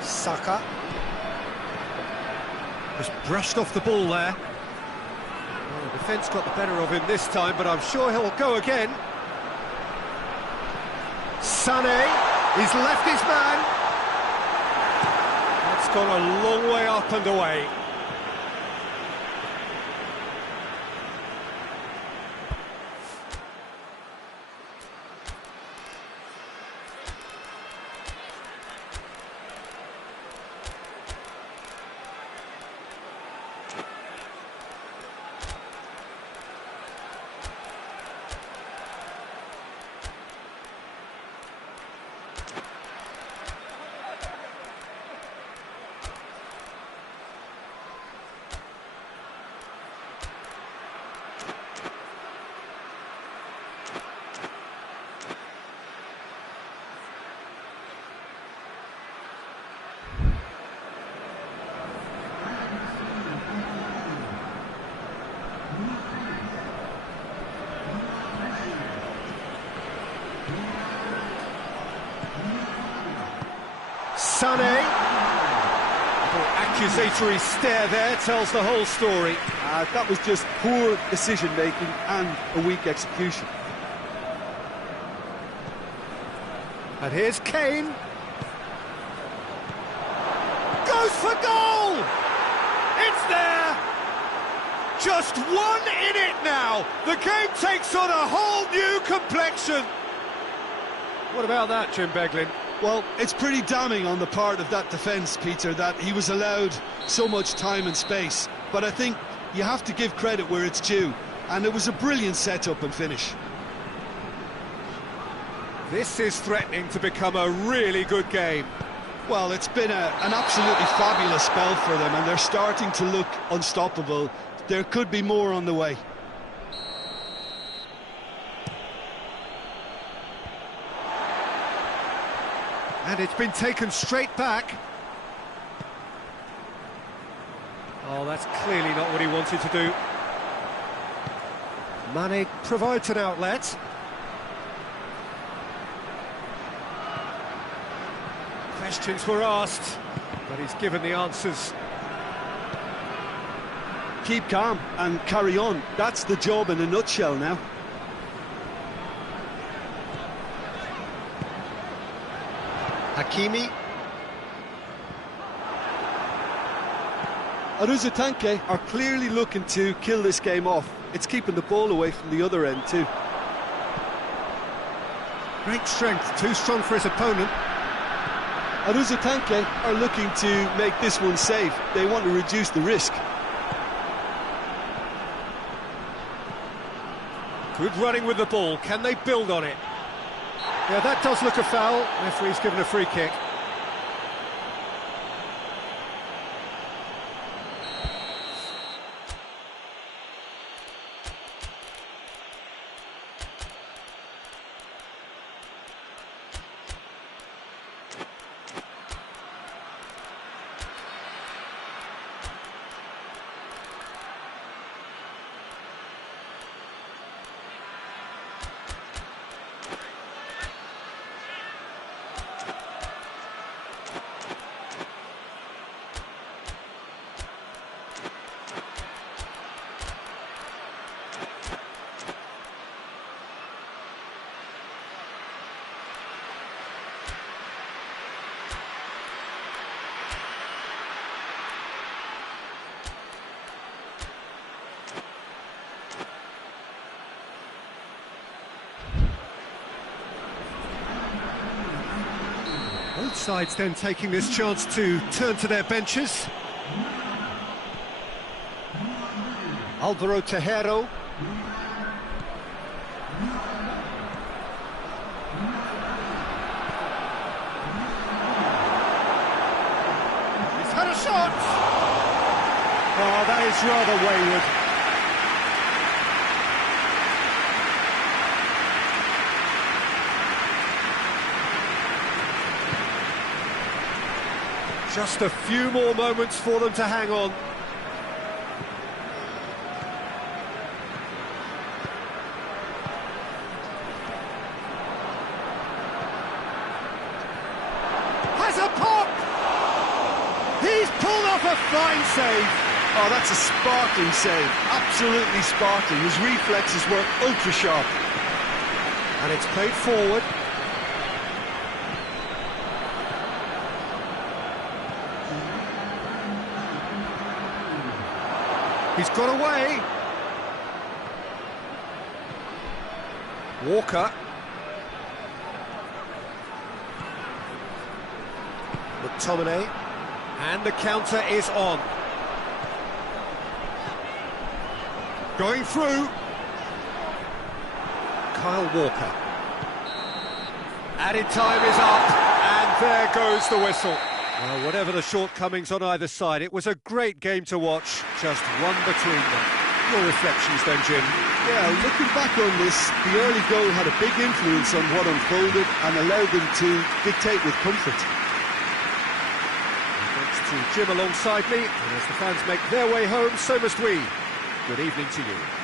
Saka. Just brushed off the ball there. Well, the defence got the better of him this time, but I'm sure he'll go again. Sané, he's left his man. That's gone a long way up and away. accusatory stare there tells the whole story. That was just poor decision-making and a weak execution. And here's Kane. Goes for goal! It's there! Just 1 in it now! The game takes on a whole new complexion! What about that, Jim Beglin? Well, it's pretty damning on the part of that defence, Peter, that he was allowed so much time and space. But I think you have to give credit where it's due. And it was a brilliant setup and finish. This is threatening to become a really good game. Well, it's been an absolutely fabulous spell for them, and they're starting to look unstoppable. There could be more on the way. And it's been taken straight back. Oh, that's clearly not what he wanted to do. Mane provides an outlet. Questions were asked, but he's given the answers. Keep calm and carry on. That's the job in a nutshell now. Hakimi. Aruzatanke are clearly looking to kill this game off. It's keeping the ball away from the other end too. Great strength, too strong for his opponent. Aruzatanke are looking to make this one safe. They want to reduce the risk. Good running with the ball. Can they build on it? Yeah, that does look a foul. Referee's given a free kick. Both sides then taking this chance to turn to their benches. Alvaro Tejero. He's had a shot! Oh, that is rather wayward. Just a few more moments for them to hang on. Has a pop! He's pulled off a fine save. Oh, that's a sparkling save. Absolutely sparkling. His reflexes were ultra sharp. And it's played forward. He's got away. Walker. McTominay. And the counter is on. Going through. Kyle Walker. Added time is up. And there goes the whistle. Well, whatever the shortcomings on either side, it was a great game to watch, just one between them. Your reflections then, Jim? Yeah, looking back on this, the early goal had a big influence on what unfolded and allowed them to dictate with comfort. Thanks to Jim alongside me, and as the fans make their way home, so must we. Good evening to you.